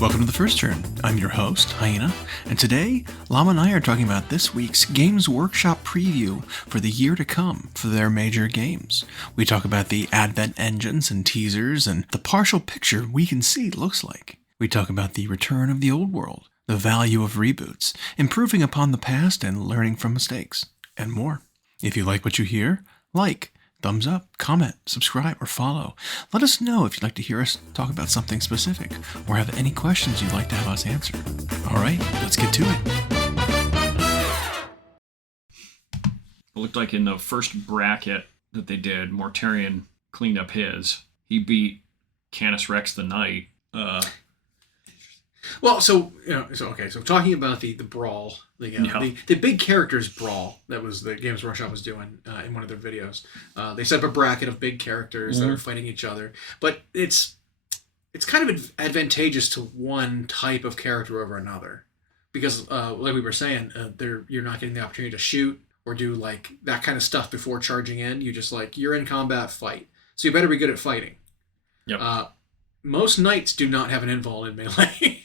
Welcome to The First Turn. I'm your host, Hyena, and today, Llama and I are talking about this week's Games Workshop preview for the year to come for their major games. We talk about the advent engines and teasers and the partial picture we can see looks like. We talk about the return of the old world, the value of reboots, improving upon the past and learning from mistakes, and more. If you like what you hear, like, thumbs up, comment, subscribe, or follow. Let us know if you'd like to hear us talk about something specific or have any questions you'd like to have us answer. All right, let's get to it. It looked like in the first bracket that they did, Mortarion cleaned up his. He beat Canis Rex the Knight. So talking about the brawl, the big characters brawl that was the Games Workshop was doing in one of their videos. They set up a bracket of big characters that are fighting each other, but it's kind of advantageous to one type of character over another, because like we were saying, you're not getting the opportunity to shoot or do like that kind of stuff before charging in. You just you're in combat, fight, so you better be good at fighting. Yep. Most knights do not have an invul in melee.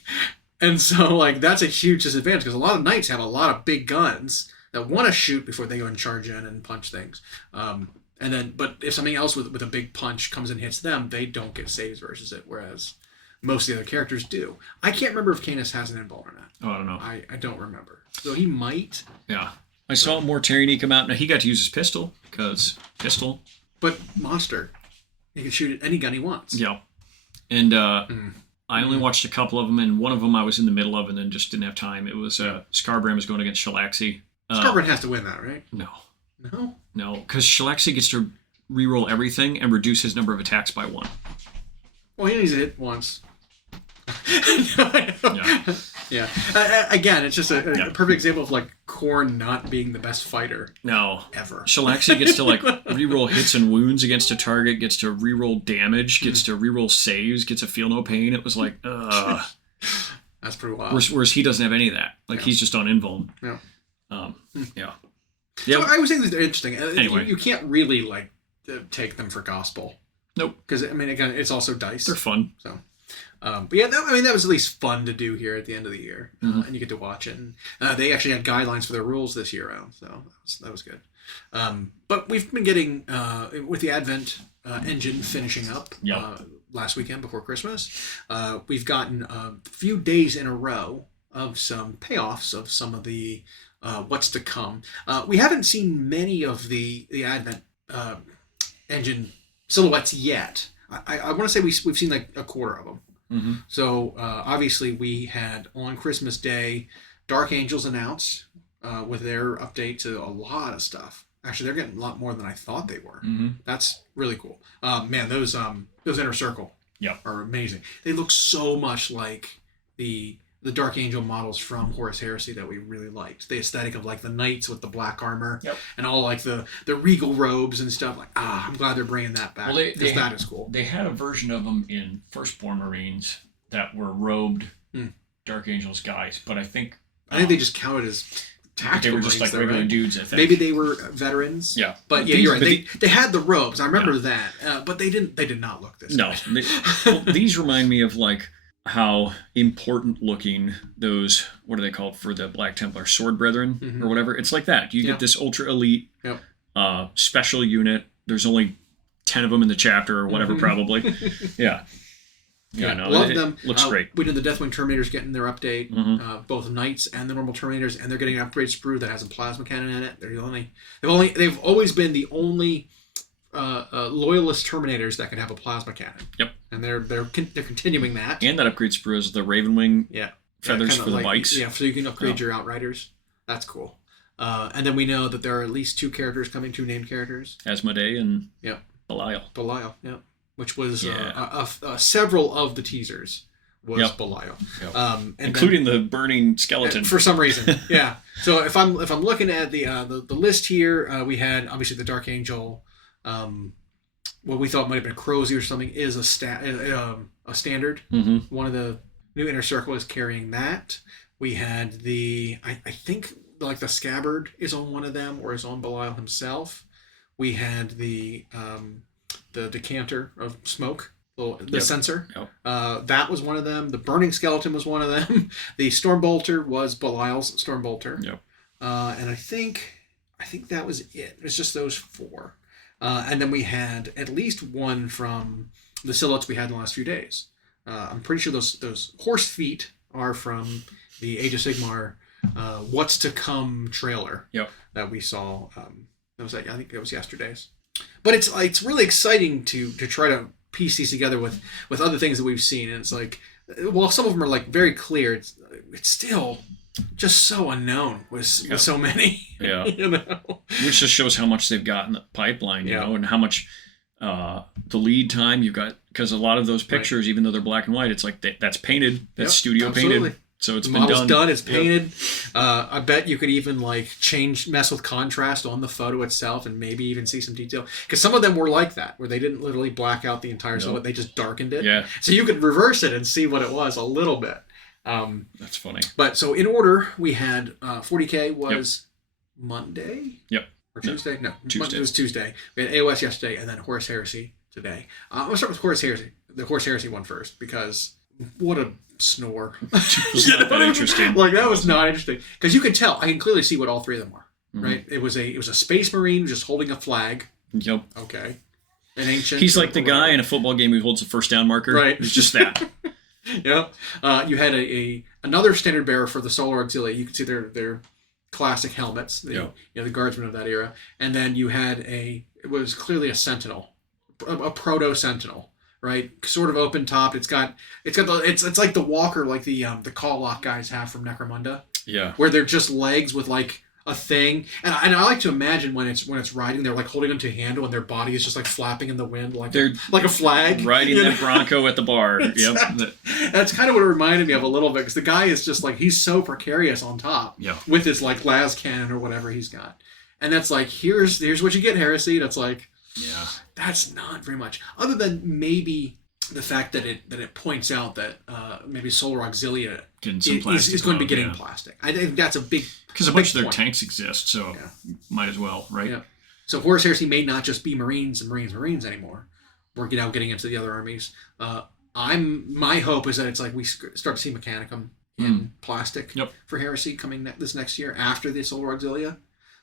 And so, that's a huge disadvantage, because a lot of knights have a lot of big guns that want to shoot before they go and charge in and punch things. But if something else with a big punch comes and hits them, they don't get saves versus it, whereas most of the other characters do. I can't remember if Canis has an invul or not. Oh, I don't know. I don't remember. So he might. Yeah. I saw Mortarion come out. Now, he got to use his pistol, because pistol. But monster. He can shoot at any gun he wants. Yeah. And I only watched a couple of them, and one of them I was in the middle of and then just didn't have time. It was Scarbrand was going against Shalaxi. Scarbrand has to win that, right? No. No? No, because Shalaxi gets to reroll everything and reduce his number of attacks by 1. Well, he needs to hit once. Yeah. Again, it's just a perfect example of Khorne not being the best fighter. No. Ever. Shalaxi gets to reroll hits and wounds against a target, gets to reroll damage, gets to reroll saves, gets to feel no pain. It was That's pretty wild. Whereas he doesn't have any of that. He's just on invuln. Yeah. Yeah. So I was thinking they're interesting. Anyway. You can't really take them for gospel. Nope. Because again, it's also dice. They're fun. So. But yeah, that was at least fun to do here at the end of the year, and you get to watch it. And they actually had guidelines for their rules this year round, so that was good. But we've been getting with the Advent engine finishing up last weekend before Christmas. We've gotten a few days in a row of some payoffs of some of the what's to come. We haven't seen many of the Advent engine silhouettes yet. I want to say we've seen a quarter of them. Mm-hmm. So obviously we had on Christmas Day Dark Angels announced with their update to a lot of stuff. Actually, they're getting a lot more than I thought they were. Mm-hmm. That's really cool. Man, those Inner Circle are amazing. They look so much like the Dark Angel models from Horus Heresy that we really liked. The aesthetic of the knights with the black armor and all the regal robes and stuff. I'm glad they're bringing that back. Well, that is cool. They had a version of them in Firstborn Marines that were robed Dark Angels guys, but I think they just counted as tactical. They were just regular dudes, I think. Maybe they were veterans. Yeah. But you're right. They had the robes. I remember that. But they did not look this good. No. These remind me of how important looking those, what are they called for the Black Templar, Sword Brethren or whatever. It's like that. You get this ultra elite special unit. There's only 10 of them in the chapter or whatever, probably. Yeah. Love them. Looks great. We did the Deathwing Terminators getting their update, both Knights and the normal Terminators, and they're getting an upgrade sprue that has a plasma cannon in it. They've always been the only loyalist Terminators that can have a plasma cannon. Yep. And they're continuing that. And that upgrade sprue is the Ravenwing feathers for the bikes. Yeah, so you can upgrade your Outriders. That's cool. And then we know that there are at least 2 characters coming, 2 named characters. Asmodee and Belial. Belial, yeah. Which was several of the teasers was Belial. Yep. Including the burning skeleton. For some reason, yeah. So if I'm looking at the list here, we had obviously the Dark Angel, what we thought might have been Crozy or something is a standard. Mm-hmm. One of the new Inner Circle is carrying that. We had I think the Scabbard is on one of them or is on Belial himself. We had the decanter of smoke the sensor. Yep. That was one of them. The burning skeleton was one of them. The Stormbolter was Belial's Stormbolter. Yep. And I think that was it. It was just those 4. And then we had at least one from the silhouettes we had in the last few days. I'm pretty sure those horse feet are from the Age of Sigmar What's to Come trailer that we saw. I think it was yesterday's. But it's really exciting to try to piece these together with other things that we've seen. And it's like, while some of them are like very clear, it's still just so unknown with so many. Yeah. You know? Which just shows how much they've got in the pipeline, you know, and how much the lead time you've got. Because a lot of those pictures, even though they're black and white, it's like that's painted. That's studio painted. So it's been done. It's painted. I bet you could even like mess with contrast on the photo itself, and maybe even see some detail. Because some of them were like that, where they didn't literally black out the entire silhouette; they just darkened it. Yeah. So you could reverse it and see what it was a little bit. That's funny. But so in order, we had 40K was Monday. Yep. Or Tuesday? No, Tuesday. It was Tuesday. We had AOS yesterday, and then Horus Heresy today. I'm gonna start with Horus Heresy. The Horus Heresy one first, because what a snore. It was not that interesting. Like, that was not interesting. Because you can tell, I can clearly see what all 3 of them are. Right? It was a space marine just holding a flag. Yep. Okay. An ancient. He's like the guy in a football game who holds the first down marker. Right. It's just that. Yep. You had another standard bearer for the Solar Auxilia. You can see their classic helmets. The guardsmen of that era. And then you had it was clearly a sentinel. A proto sentinel. Right, sort of open top. It's like the walker, like the call lock guys have from Necromunda. Yeah, where they're just legs with like a thing, and I like to imagine when it's riding, they're like holding onto a handle, and their body is just like flapping in the wind, like they're like a flag, riding that Bronco at the bar. Yep, that's kind of what it reminded me of a little bit, because the guy is just like, he's so precarious on top. Yeah, with his like las cannon or whatever he's got, and that's like, here's what you get, Heresy. That's like. Yeah, that's not very much, other than maybe the fact that it points out that maybe Solar Auxilia is going to be getting plastic. I think that's a big, because a bunch of their tanks exist, so might as well, right? Yeah. So Horus Heresy may not just be Marines and Marines anymore. We're now getting into the other armies. My hope is that it's like we start to see Mechanicum in plastic for Heresy coming this next year after the Solar Auxilia,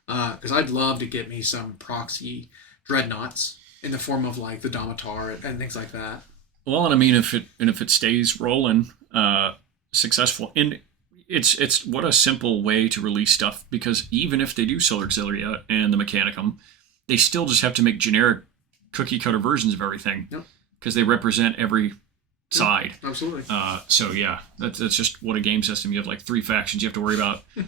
because I'd love to get me some proxy dreadnoughts in the form of like the Domitar and things like that. Well, and I mean, if it stays rolling, successful, and it's what a simple way to release stuff, because even if they do Solar Auxilia and the Mechanicum, they still just have to make generic cookie cutter versions of everything, because they represent every side. Absolutely. So yeah, that's just what a game system. You have like 3 factions you have to worry about. I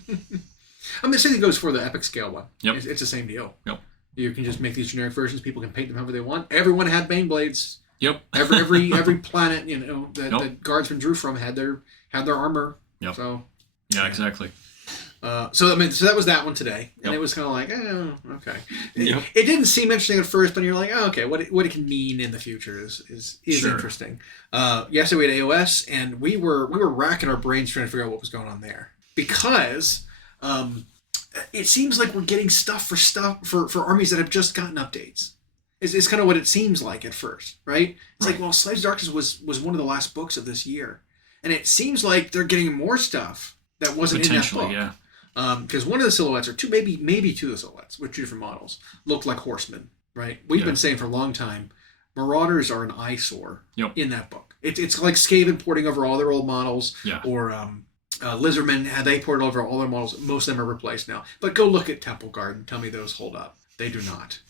mean, the same thing goes for the epic scale one. Yep. It's the same deal. Yep. You can just make these generic versions. People can paint them however they want. Everyone had Bane blades. Yep. every planet that Guardsmen drew from had their armor. Yep. So. Yeah, exactly. So that was that one today, and it was kind of like, okay. It didn't seem interesting at first, but you're like, okay, what it can mean in the future is sure. Interesting. Yesterday we had AOS, and we were racking our brains trying to figure out what was going on there, because it seems like we're getting stuff for armies that have just gotten updates. It's kind of what it seems like at first, right? It's like, well, Slaves of Darkness was one of the last books of this year, and it seems like they're getting more stuff that wasn't in that book. Yeah. Because one of the silhouettes, or two, maybe 2 of the silhouettes with 2 different models, looked like horsemen, right? We've been saying for a long time, Marauders are an eyesore in that book. It's like Skaven porting over all their old models, or Lizardmen, they ported over all their models. Most of them are replaced now. But go look at Temple Guard and tell me those hold up. They do not.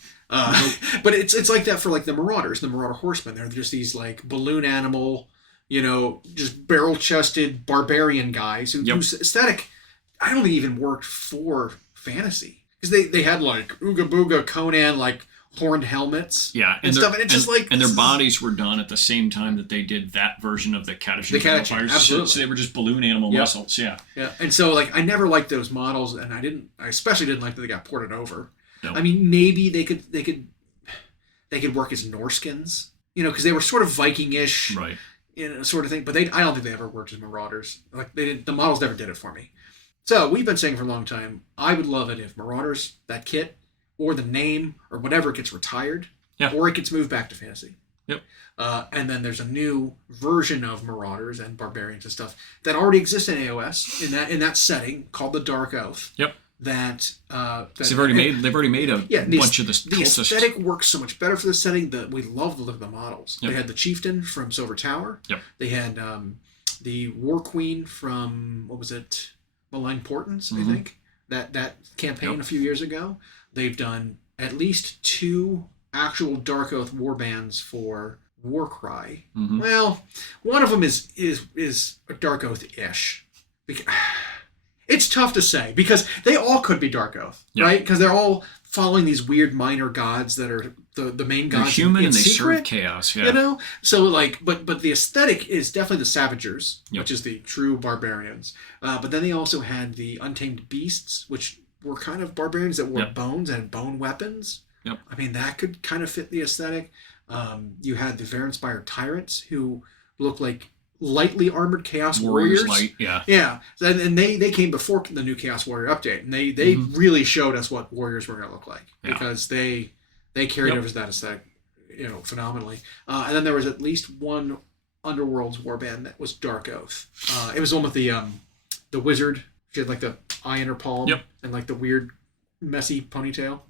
But it's like that for like the Marauders, the Marauder Horsemen. They're just these like balloon animal, just barrel-chested barbarian guys whose aesthetic, I don't think even worked for fantasy, because they had like Ooga Booga Conan like horned helmets, and stuff, and it's just like, and their bodies were done at the same time that they did that version of the Catachan Vampires. Absolutely. So they were just balloon animal muscles. Yeah. And so like I never liked those models, and I especially didn't like that they got ported over. No. I mean, maybe they could work as Norskins, because they were sort of Viking-ish, right? Sort of thing. But I don't think they ever worked as Marauders. Like the models never did it for me. So we've been saying for a long time, I would love it if Marauders, that kit, or the name, or whatever, gets retired, or it gets moved back to fantasy. Yep. And then there's a new version of Marauders and Barbarians and stuff that already exists in AOS in that setting called the Dark Oath. Yep. That they've already made a bunch of this. The aesthetic works so much better for the setting that we love the look of the models. Yep. They had the Chieftain from Silver Tower. Yep. They had the War Queen from, what was it, Malign Portents, I think. That campaign a few years ago. They've done at least 2 actual Dark Oath warbands for Warcry. Well, one of them is a Dark Oath-ish. It's tough to say because they all could be Dark Oath, right? Because they're all following these weird minor gods that are the main gods. They're human and they secret, serve chaos. Yeah. You know, so like, but the aesthetic is definitely the Savagers, which is the true barbarians. But then they also had the Untamed Beasts, which were kind of barbarians that wore bones and had bone weapons. Yep. I mean, that could kind of fit the aesthetic. You had the Varanspire Tyrants who look like lightly armored Chaos Warriors. Light, yeah. And they came before the new Chaos Warrior update, and they really showed us what warriors were going to look like because they carried over that aesthetic, phenomenally. And then there was at least one Underworlds warband that was Dark Oath. It was the one with the wizard. She had like the eye in her palm and like the weird messy ponytail.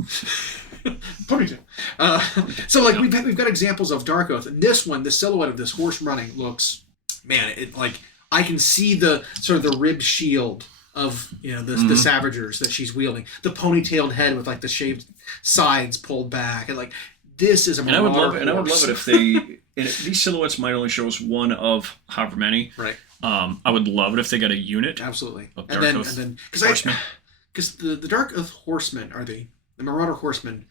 So like we've got examples of Dark Oath, and this one, the silhouette of this horse running looks. Man, it like I can see the sort of the ribbed shield of the Savagers that she's wielding, the ponytailed head with like the shaved sides pulled back, and like this is a. And I would love it if they. And these silhouettes might only show us one of however many. Right. I would love it if they got a unit. Absolutely. Of Dark Oath horsemen. Because the Dark Oath horsemen are the Marauder horsemen.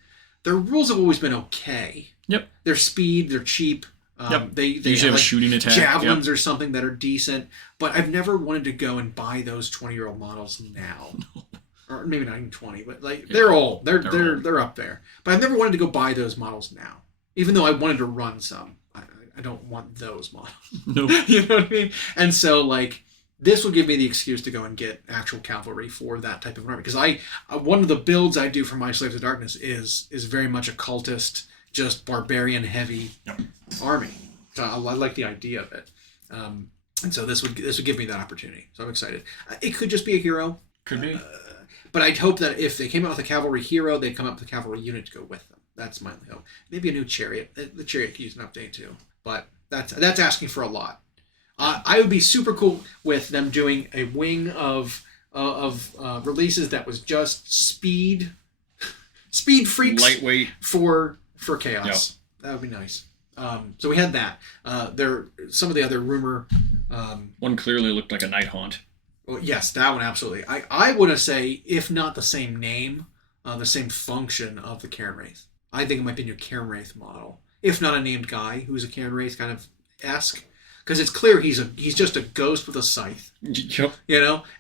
Their rules have always been okay. Yep. Their speed, they're cheap. They usually have a shooting attack. Javelins or something that are decent, but I've never wanted to go and buy those 20-year-old models now. Or maybe not even 20, but like they're old. They're up there. But I've never wanted to go buy those models now. Even though I wanted to run some. I don't want those models. Nope. You know what I mean? And so like this will give me the excuse to go and get actual cavalry for that type of army. Because one of the builds I do for my Slaves of Darkness is very much a cultist, just barbarian heavy army. So I like the idea of it, and so this would give me that opportunity. So I'm excited. It could just be a hero. Could be. But I'd hope that if they came out with a cavalry hero, they'd come up with a cavalry unit to go with them. That's my hope. Maybe a new chariot. The chariot could use an update too. But that's asking for a lot. I would be super cool with them doing a wing of releases that was just speed freaks, lightweight for chaos. Yep. That would be nice. So we had that. Some of the other rumor. One clearly looked like a Night Haunt. Well, yes, that one absolutely. I want to say, if not the same name, the same function of the Karen Wraith. I think it might be a new Karen Wraith model, if not a named guy who's a Karen Wraith kind of esque. Because it's clear he's just a ghost with a scythe. Yep.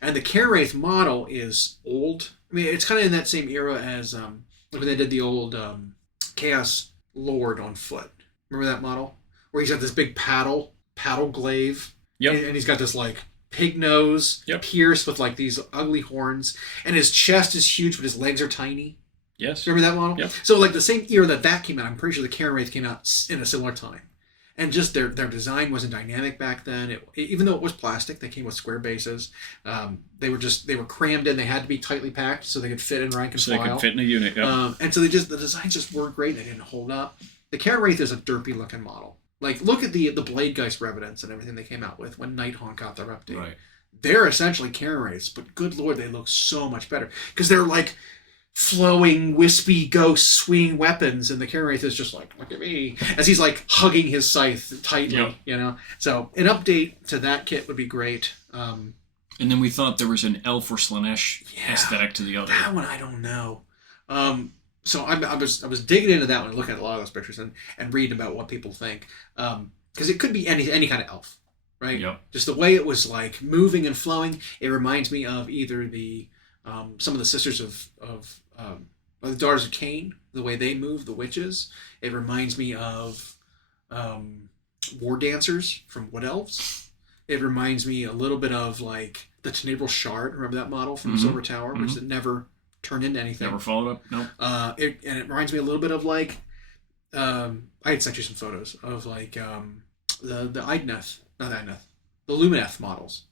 And the Karen Wraith model is old. I mean, it's kind of in that same era as when they did the old Chaos Lord on foot. Remember that model? Where he's got this big paddle glaive. Yep. And he's got this like pig nose pierced with like these ugly horns. And his chest is huge, but his legs are tiny. Yes. Remember that model? Yep. So like the same era that came out, I'm pretty sure the Karen Wraith came out in a similar time. And just their design wasn't dynamic back then. Even though it was plastic, they came with square bases. They were crammed in. They had to be tightly packed so they could fit in rank and file. So they could fit in a unit. Yep. And so the designs just weren't great. They didn't hold up. The Karen Wraith is a derpy looking model. Like look at the Bladegeist Revenants and everything they came out with when Nighthaunt got their update. Right. They're essentially Karen Wraiths, but good lord, they look so much better because they're like flowing, wispy ghost swinging weapons, and the Karen Wraith is just like, look at me, as he's like hugging his scythe tightly, So an update to that kit would be great. And then we thought there was an elf or Slanesh aesthetic to the other. That one I don't know. So I was digging into that one, looking at a lot of those pictures and reading about what people think, because it could be any kind of elf, right? Yep. Just the way it was like moving and flowing, it reminds me of either the some of the sisters of the Daughters of Cain, the way they move, the witches. It reminds me of War Dancers from Wood Elves. It reminds me a little bit of like the Tenebral Shard. Remember that model from Silver Tower, which never turned into anything. Never followed up. No. And it reminds me a little bit of like I had sent you some photos of like the Idneth, not Idneth, the Lumineth models.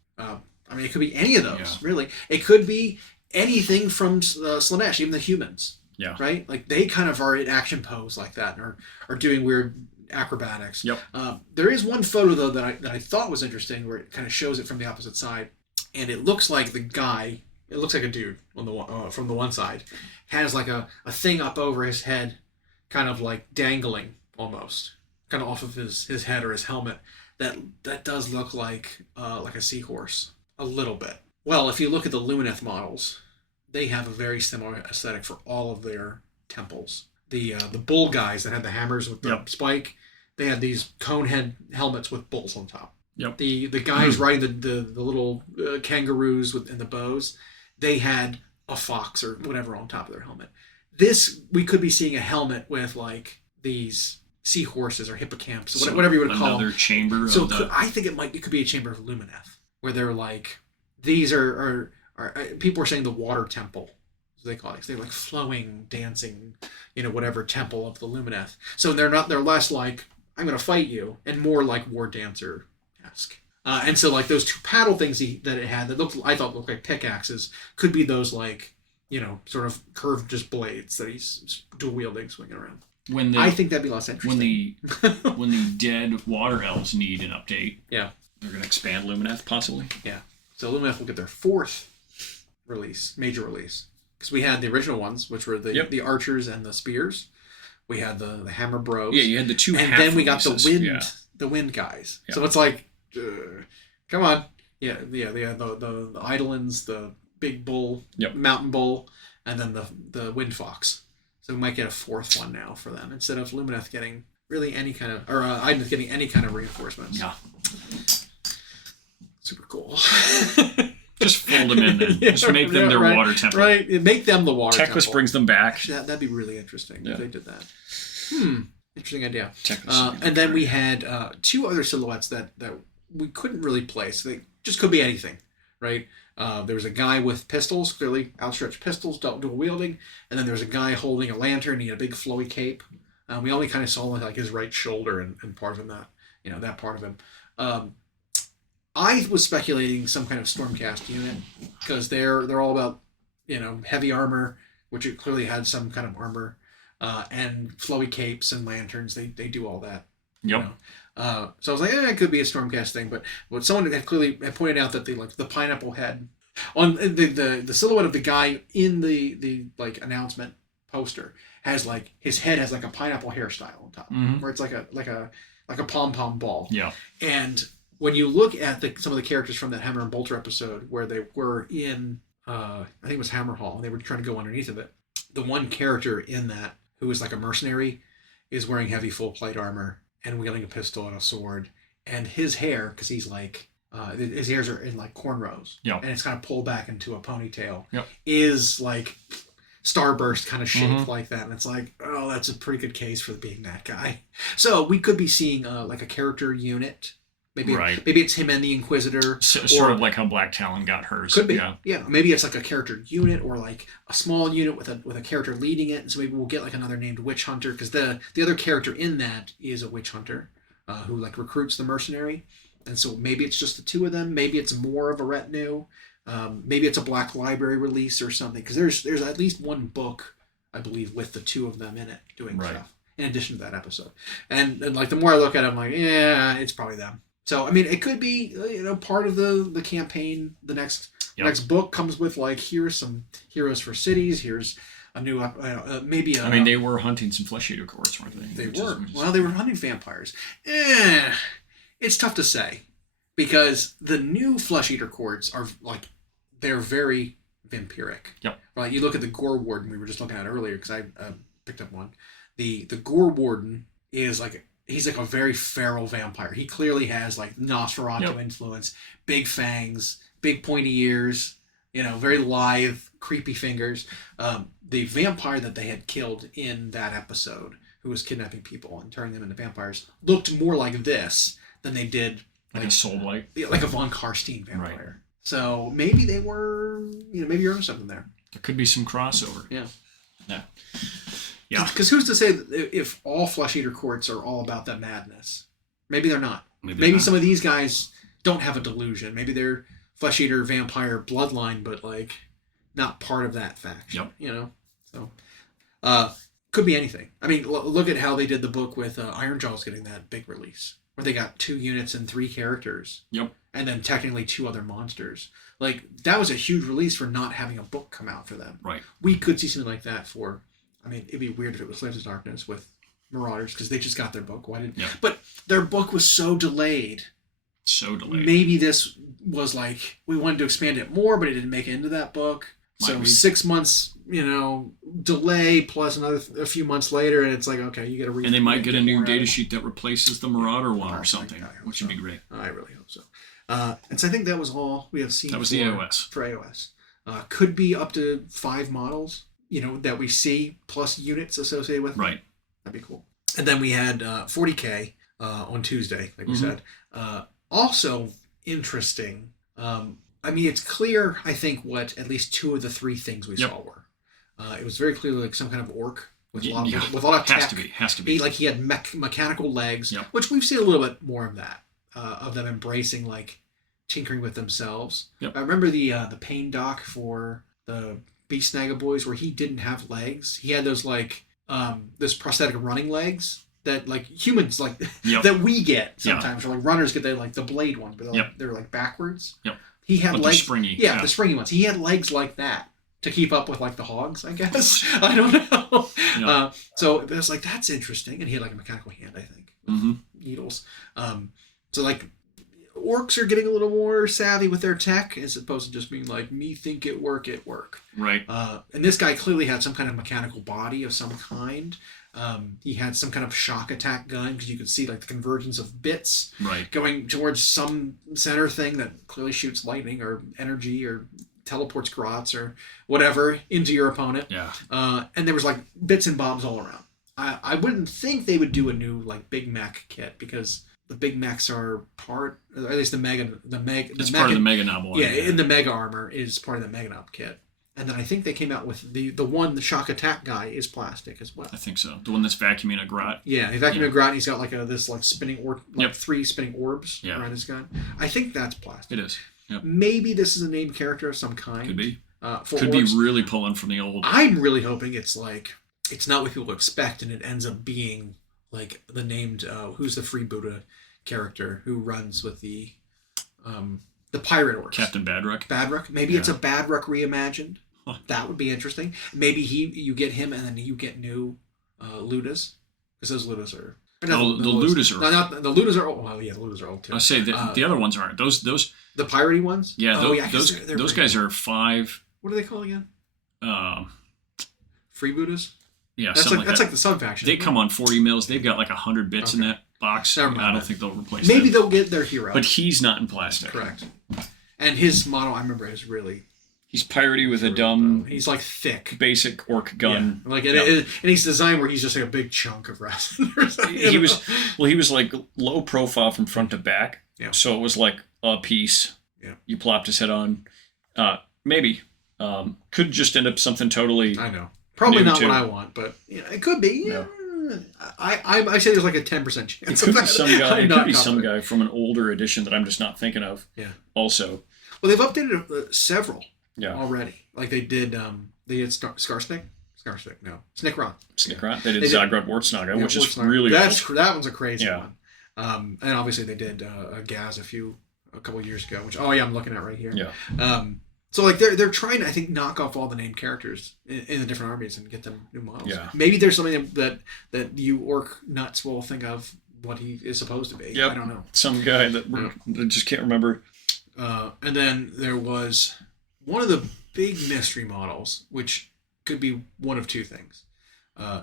I mean, it could be any of those, really. It could be anything from Slanesh, even the humans. Yeah. Right? Like, they kind of are in action pose like that, or are doing weird acrobatics. Yep. There is one photo, though, that I thought was interesting, where it kind of shows it from the opposite side. And it looks like the guy, it looks like a dude on the from the one side, has like a thing up over his head, kind of like dangling almost, kind of off of his head or his helmet. That does look like a seahorse. A little bit. Well, if you look at the Lumineth models, they have a very similar aesthetic for all of their temples. The bull guys that had the hammers with the spike, they had these cone head helmets with bulls on top. Yep. The guys riding the little kangaroos and the bows, they had a fox or whatever on top of their helmet. This, we could be seeing a helmet with like these seahorses or hippocamps, so whatever you would call them. Another chamber. So I think it could be a chamber of Lumineth, where they're like, these are people are saying the water temple, as they call it. They're like flowing, dancing, whatever temple of the Lumineth. So they're less like, I'm going to fight you, and more like war dancer-esque. And so like those two paddle things that it had that I thought looked like pickaxes could be those like, sort of curved just blades that he's dual wielding, swinging around. I think that'd be less interesting. When the dead water elves need an update, they're going to expand Lumineth possibly. Yeah, so Lumineth will get their 4th major release, because we had the original ones, which were the archers and the spears. We had the hammer bros. Yeah, you had the two, and then we got the wind guys. Yeah. So it's like, come on, the Eidolons, the big bull, mountain bull, and then the wind fox. So we might get a 4th one now for them, instead of Lumineth getting really any kind of, or Idneth getting any kind of reinforcements. Yeah. Super cool. Just fold them in then. Just make them their water temple. Right. Make them the water temple. Teclis brings them back. That'd be really interesting if they did that. Interesting idea. And then we had 2 other silhouettes that we couldn't really place. They just could be anything, right? There was a guy with pistols, clearly outstretched pistols, dual wielding, and then there was a guy holding a lantern. He had a big flowy cape. We only kind of saw like his right shoulder and part of him, that part of him. I was speculating some kind of Stormcast unit, because they're all about heavy armor, which it clearly had some kind of armor, and flowy capes and lanterns. They do all that. Yep. So I was like, it could be a Stormcast thing, but someone had clearly pointed out that the pineapple head on the silhouette of the guy in the like announcement poster has like, his head has like a pineapple hairstyle on top, where it's like a pom-pom ball. Yeah. And when you look at some of the characters from that Hammer and Bolter episode, where they were in, I think it was Hammer Hall, and they were trying to go underneath of it, the one character in that who is like a mercenary is wearing heavy full plate armor and wielding a pistol and a sword, and his hair, because he's like, his hairs are in like cornrows, and it's kind of pulled back into a ponytail, is like starburst kind of shaped like that, and it's like, oh, that's a pretty good case for being that guy. So we could be seeing like a character unit. Maybe it's him and the Inquisitor. Sort of like how Black Talon got hers. Could be. Yeah. Maybe it's like a character unit, or like a small unit with a character leading it. And so maybe we'll get like another named witch hunter, because the other character in that is a witch hunter who like recruits the mercenary. And so maybe it's just the 2 of them. Maybe it's more of a retinue. Maybe it's a Black Library release or something, because there's at least one book, I believe, with the 2 of them in it doing stuff, in addition to that episode. And like the more I look at it, I'm like, yeah, it's probably them. So, I mean, it could be, part of the campaign. The next book comes with, like, here's some heroes for cities. Here's a new, maybe I mean, they were hunting some flesh eater courts, weren't they? They were. Well, they were hunting vampires. It's tough to say, because the new flesh eater courts are, like, they're very vampiric. Yep. Right? You look at the Gore Warden we were just looking at earlier, because I picked up one. The Gore Warden is, like, he's like a very feral vampire. He clearly has like Nosferatu influence, big fangs, big pointy ears, very lithe, creepy fingers. The vampire that they had killed in that episode, who was kidnapping people and turning them into vampires, looked more like this than they did like a soul blight, like a von Karstein vampire. Right. So maybe they were, maybe you're on something there. There could be some crossover. Yeah. Yeah. Because who's to say that if all Flesh Eater courts are all about that madness? Maybe they're not. Maybe some of these guys don't have a delusion. Maybe they're Flesh Eater vampire bloodline, but like not part of that faction. Yep. So could be anything. I mean, look at how they did the book with Ironjaw's getting that big release, where they got 2 units and 3 characters. Yep. And then technically 2 other monsters. Like, that was a huge release for not having a book come out for them. Right. We could see something like that for, I mean, it'd be weird if it was Slaves of Darkness with Marauders, because they just got their book. Why didn't? Yep. But their book was so delayed. Maybe this was like, we wanted to expand it more, but it didn't make it into that book. So 6 months, delay plus a few months later, and it's like, okay, you got to read. And they might get a new data sheet that replaces the Marauder one or something, which would be great. I really hope so. And so I think that was all we have seen. That was the AOS. For AOS. Could be up to 5 models, that we see, plus units associated with them. Right. That'd be cool. And then we had 40K on Tuesday, like we said. Also interesting. I mean, it's clear, I think, what at least 2 of the 3 things we saw were. It was very clearly like some kind of orc with a lot of tech. Has to be. Like he had mechanical legs, which we've seen a little bit more of that, of them embracing like tinkering with themselves. Yep. I remember the pain doc for the Beast Naga boys where he didn't have legs. He had those like this prosthetic running legs that like humans like that we get sometimes, or like runners get the blade ones, but they're like backwards. Yep. He had legs. Springy. Yeah, the springy ones. He had legs like that to keep up with like the hogs, I guess. I don't know. Yep. So it was like, that's interesting. And he had like a mechanical hand, I think. Needles. So like orcs are getting a little more savvy with their tech as opposed to just being like, me think it work. Right. And this guy clearly had some kind of mechanical body of some kind. He had some kind of shock attack gun because you could see like the convergence of bits going towards some center thing that clearly shoots lightning or energy or teleports grots or whatever into your opponent. Yeah. And there was like bits and bobs all around. I wouldn't think they would do a new like Big Mech kit because the Big Mechs are part, or at least the Mega. It's part of the Mega Nob one. Yeah, in the Mega armor is part of the Mega Nob kit. And then I think they came out with the shock attack guy is plastic as well. I think so. The one that's vacuuming a grot. Yeah, he's vacuuming a grot and he's got like this like spinning orb, 3 spinning orbs around his gun. I think that's plastic. It is. Yep. Maybe this is a named character of some kind. Could be. Could be really pulling from the old. I'm really hoping it's like, it's not what people expect and it ends up being like the named, who's the Freebooter character who runs with the pirate orcs. Captain Badrock. Maybe it's a Badrock reimagined. That would be interesting. Maybe you get him, and then you get new Ludas, because those Ludas are. The Ludas are. No, not the Ludas are old. Well, yeah, the Ludas are old too. I say the other ones aren't. Those the piratey ones. Yeah, those guys are 5. What are they called again? Freebooters. Yeah, that's like the sub faction. They come on 40 mils. They've got like 100 bits in that box. I don't think they'll replace. Maybe they'll get their hero. But he's not in plastic. Correct. And his model, I remember, is really. He's piratey with a dumb. He's like thick, basic orc gun. Yeah. Like and he's designed where he's just like a big chunk of resin. He was like low profile from front to back. Yeah. So it was like a piece. Yeah. You plopped his head on. Maybe could just end up something totally. I know. Probably not what I want, but it could be. Yeah. I say there's like a 10% chance. It could be some guy. It could be some guy from an older edition that I'm just not thinking of. Yeah. Also. Well, they've updated several. Yeah. Already. Like they did Skarsnik? No. Snikron. They did Zagrod Wartsnaga, which is really cool. That one's a crazy one. And obviously they did Gaz a couple years ago, which I'm looking at right here. Yeah. So like they're trying to, I think, knock off all the named characters in the different armies and get them new models. Yeah. Maybe there's something that you orc nuts will think of what he is supposed to be. Yep. I don't know. Some guy that just can't remember. And then there was one of the big mystery models, which could be one of 2 things,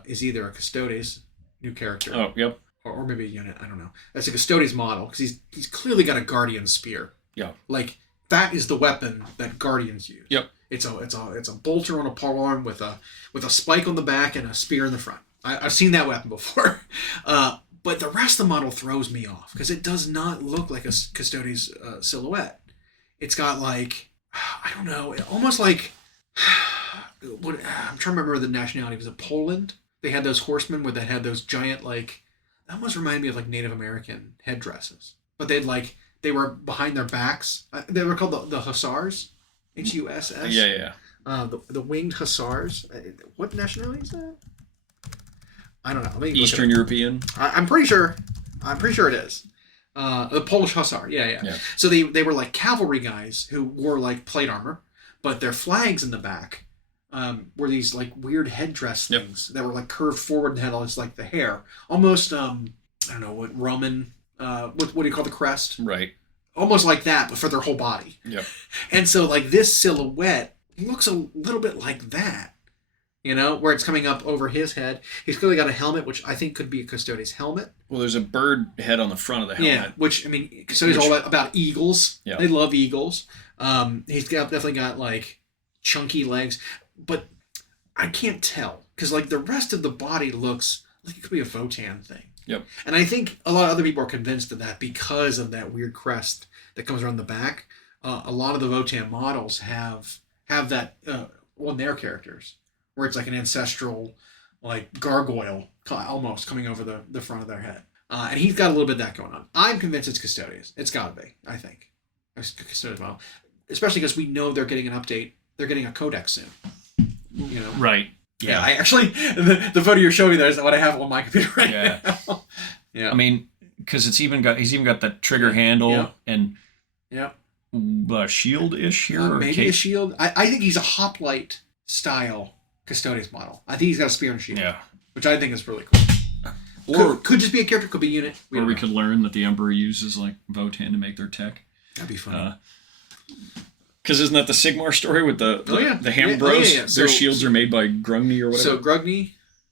is either a Custodes new character. Oh, yep. Or maybe a unit. I don't know. That's a Custodes model because he's clearly got a Guardian spear. Yeah. Like that is the weapon that Guardians use. Yep. It's a bolter on a polearm with a spike on the back and a spear in the front. I've seen that weapon before. But the rest of the model throws me off because it does not look like a Custodes silhouette. It's got like, I don't know, almost like, I'm trying to remember the nationality. Was it Poland? they had those horsemen where they had those giant that almost reminded me of like Native American headdresses, but they were behind their backs. They were called the Hussars, Huss. Yeah. The winged Hussars. What nationality is that? I don't know. Eastern European. I'm pretty sure. It is. The Polish Hussar. Yeah. So they were like cavalry guys who wore like plate armor, but their flags in the back were these like weird headdress things that were like curved forward and had all this like the hair, almost I don't know what Roman what do you call the crest? Right. Almost like that, but for their whole body. Yep. And so like this silhouette looks a little bit like that, where it's coming up over his head. He's clearly got a helmet, which I think could be a Custodes helmet. Well, there's a bird head on the front of the helmet. Yeah, which, I mean, Custodes all about eagles. Yeah. They love eagles. He's definitely got, like, chunky legs. But I can't tell, because, like, the rest of the body looks like it could be a Votan thing. Yep. And I think a lot of other people are convinced of that because of that weird crest that comes around the back. A lot of the Votan models have that on their characters, where it's like an ancestral, like, gargoyle almost coming over the front of their head. And he's got a little bit of that going on. I'm convinced it's Custodes. It's got to be, I think. It's Custodes model. Especially because we know they're getting an update. They're getting a codex soon. Right. Yeah, I actually, the photo you're showing me there is what I have on my computer right now. Yeah. I mean, because he's even got that trigger handle and shield-ish here. Maybe a shield. I think he's a hoplite style Custodes model. I think he's got a spear and shield. Yeah. Which I think is really cool. Or could just be a character, could be a unit. We could learn that the Emperor uses like Votan to make their tech. That'd be funny. Because isn't that the Sigmar story with the Ham Bros? Yeah. Their shields are made by Grungni or whatever. So Grungni,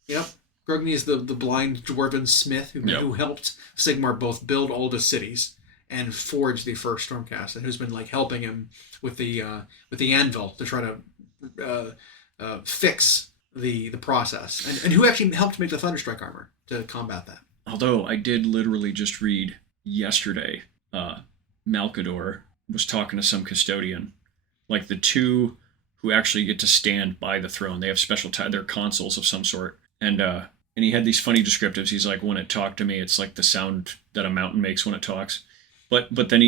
Grungni is the blind dwarven smith who helped Sigmar both build all the cities and forge the first Stormcast, and who's been like helping him with the anvil to try to fix the process, and who actually helped make the Thunderstrike armor to combat that. Although I did literally just read yesterday, Malkador was talking to some custodian, like the two who actually get to stand by the throne. They have special they're consuls of some sort, and he had these funny descriptives. He's like, when it talked to me, it's like the sound that a mountain makes when it talks. But then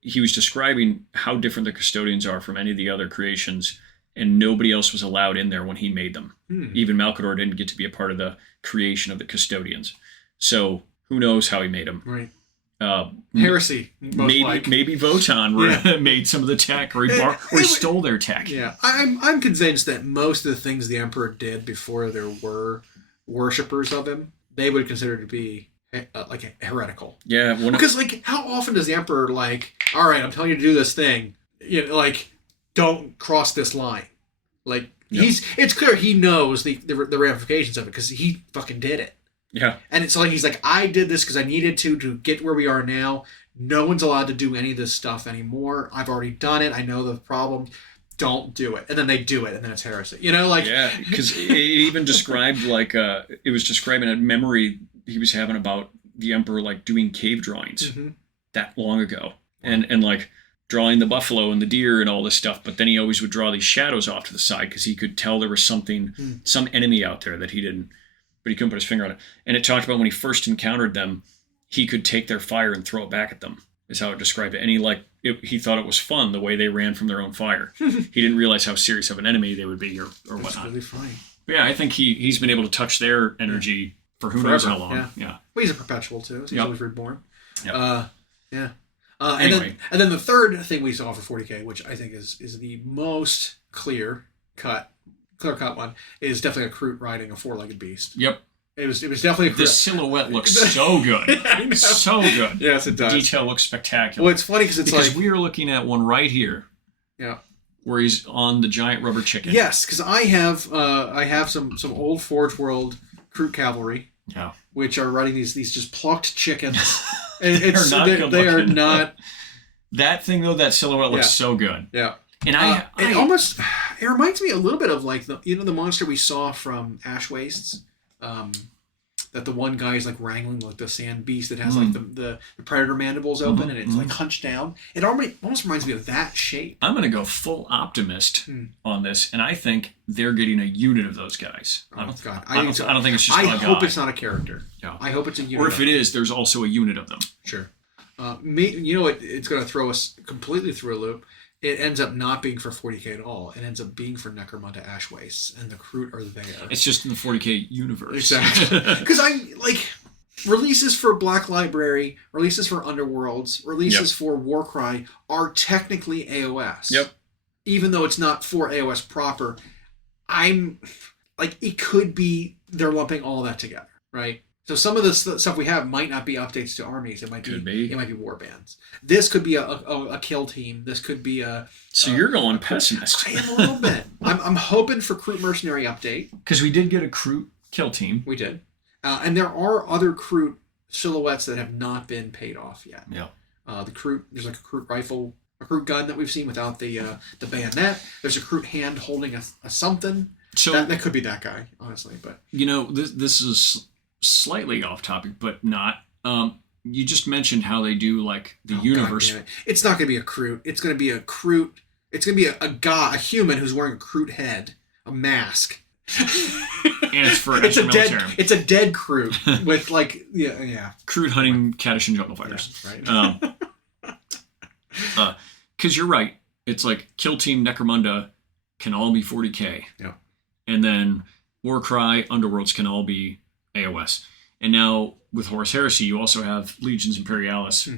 he was describing how different the custodians are from any of the other creations, and nobody else was allowed in there when he made them. Even Malkador didn't get to be a part of the creation of the custodians. So who knows how he made them? Right. Heresy. Maybe Votan made some of the tech, or he stole their tech. Yeah, I'm convinced that most of the things the Emperor did before there were worshippers of him, they would consider to be like heretical. Yeah, because like how often does the Emperor like, all right, I'm telling you to do this thing, like don't cross this line, like it's clear he knows the ramifications of it because he fucking did it. Yeah. And it's like he's like, I did this because I needed to get where we are now. No one's allowed to do any of this stuff anymore. I've already done it. I know the problem. Don't do it. And then they do it, and then it's heresy. Yeah, because it even described it was describing a memory he was having about the Emperor like doing cave drawings that long ago, and like drawing the buffalo and the deer and all this stuff. But then he always would draw these shadows off to the side because he could tell there was something, some enemy out there that he didn't. But he couldn't put his finger on it. And it talked about when he first encountered them, he could take their fire and throw it back at them, is how it described it. And he thought it was fun, the way they ran from their own fire. He didn't realize how serious of an enemy they would be or whatnot. That's really funny. But yeah, I think he's been able to touch their energy for who knows how long. Yeah. Well, he's a perpetual, too. So he's always reborn. Yep. Anyway. And then the third thing we saw for 40K, which I think is the most clear cut one, is definitely a Kroot riding a four-legged beast. Yep. It was definitely... The silhouette looks so good. So good. Yes, it does. The detail looks spectacular. Well, it's funny because we are looking at one right here. Yeah. Where he's on the giant rubber chicken. Yes, because I have some old Forge World Kroot cavalry. Yeah. Which are riding these just plucked chickens. And they are not... That thing, though, that silhouette looks so good. Yeah. And it reminds me a little bit of like the monster we saw from Ash Wastes, the that the one guy is like wrangling like the sand beast that has like the predator mandibles open and it's like hunched down. It almost reminds me of that shape. I'm gonna go full optimist on this, and I think they're getting a unit of those guys. I don't think it's just. I hope it's not a character. Yeah. I hope it's a unit. Or if it is, there's also a unit of them. Sure. It's going to throw us completely through a loop. It ends up not being for 40k at all. It ends up being for Necromunda Ashwace, and the Kroot are there. It's just in the 40k universe. Exactly. Because releases for Black Library, releases for Underworlds, releases for Warcry are technically AOS. Yep. Even though it's not for AOS proper, it could be they're lumping all that together, right? So some of the stuff we have might not be updates to armies. It might be warbands. This could be a kill team. This could be a. So you're going pessimist. I am a little bit. I'm hoping for Kroot Mercenary update because we did get a Kroot kill team. We did, and there are other Kroot silhouettes that have not been paid off yet. Yeah. The Kroot, there's like a Kroot rifle, a Kroot gun that we've seen without the bayonet. There's a Kroot hand holding a something. So that could be that guy, honestly. But this is slightly off topic, but not. You just mentioned how they do like the universe. It's not going to be a Kroot. It's going to be a Kroot. It's going to be a human who's wearing a Kroot head, a mask. And it's for extra military. It's a dead Kroot with Kroot hunting Kaddish and jungle fighters. Yeah, right. Because you're right. It's like Kill Team Necromunda can all be 40k. Yeah. And then Warcry, Underworlds can all be AOS. And now with Horus Heresy, you also have Legions Imperialis,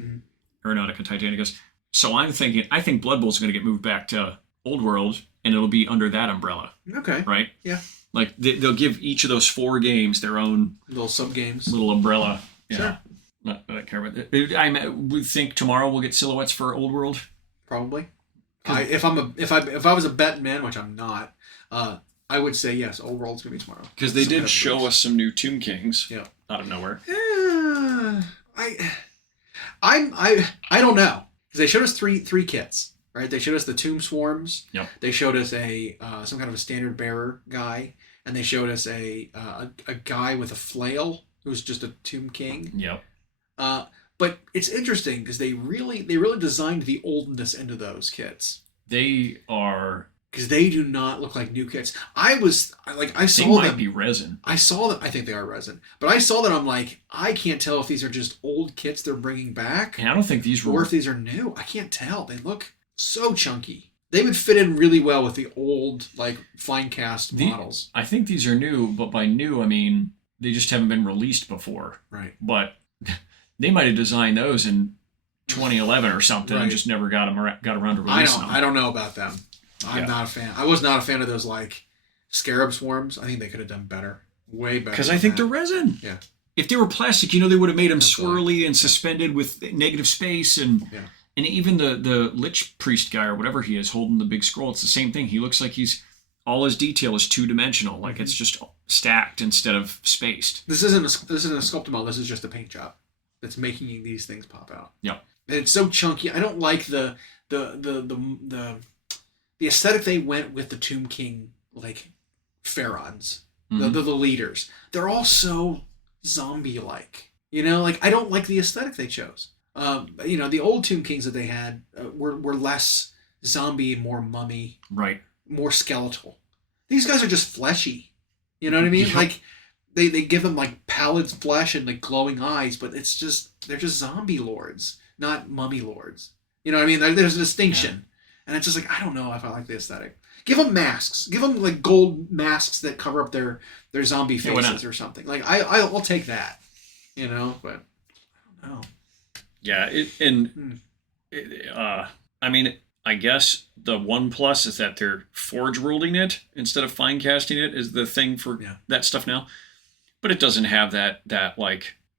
Aeronautica Titanicus. So I think Blood Bowl is going to get moved back to Old World, and it'll be under that umbrella. Okay. Right? Yeah. Like they'll give each of those 4 games their own little sub games, little umbrella. Yeah. Sure. I don't care about that. I would think tomorrow we'll get silhouettes for Old World. Probably. If I was a betting man, which I'm not, I would say yes. Old World's gonna be tomorrow because they did show us some new Tomb Kings. Yeah. Out of nowhere. I don't know because they showed us three kits, right? They showed us the Tomb Swarms. Yep. They showed us some kind of a standard bearer guy, and they showed us a guy with a flail who's just a Tomb King. Yep. But it's interesting because they really designed the oldness into those kits. They are. Because they do not look like new kits. I saw them. They might be resin. I saw them. I think they are resin. But I saw that. I'm like, I can't tell if these are just old kits they're bringing back. And I don't think these were. Or if these are new. I can't tell. They look so chunky. They would fit in really well with the old, fine cast models. I think these are new, but by new, I mean, they just haven't been released before. Right. But they might have designed those in 2011 or something and just never got around to releasing them. I don't know about them. I'm not a fan. I was not a fan of those scarab swarms. I think they could have done better, way better. Because I think they're resin. Yeah. If they were plastic, they would have made them swirly and suspended with negative space and even the Lich Priest guy or whatever he is holding the big scroll. It's the same thing. He looks like all his detail is 2-dimensional, like it's just stacked instead of spaced. This isn't a sculpted model. This is just a paint job that's making these things pop out. Yeah. And it's so chunky. I don't like the aesthetic they went with the Tomb King, pharaohs, the leaders. They're all so zombie-like. I don't like the aesthetic they chose. The old Tomb Kings that they had were less zombie, more mummy, right, more skeletal. These guys are just fleshy. You know what I mean? Yep. They give them pallid flesh and glowing eyes, but they're just zombie lords, not mummy lords. You know what I mean? There's a distinction. Yeah. And it's just I don't know if I like the aesthetic. Give them masks. Give them gold masks that cover up their zombie faces or something. I'll take that. But I don't know. Yeah, I mean, I guess the one plus is that they're forge worlding it instead of fine casting it is the thing for that stuff now. But it doesn't have that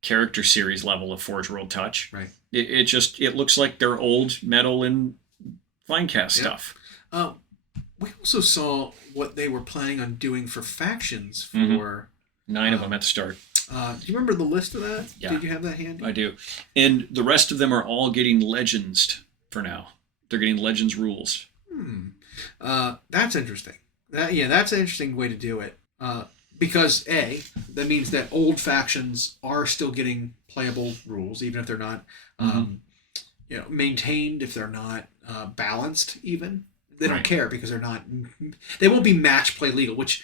character series level of forge world touch. Right. It looks like they're old metal and fine cast stuff. We also saw what they were planning on doing for factions for 9 of them at the start. Do you remember the list of that? Yeah. Did you have that handy? I do. And the rest of them are all getting legends for now. They're getting legends rules. That's interesting. That's an interesting way to do it. because that means that old factions are still getting playable rules, even if they're not, maintained, if they're not balanced. Even they don't care because they won't be match play legal. Which,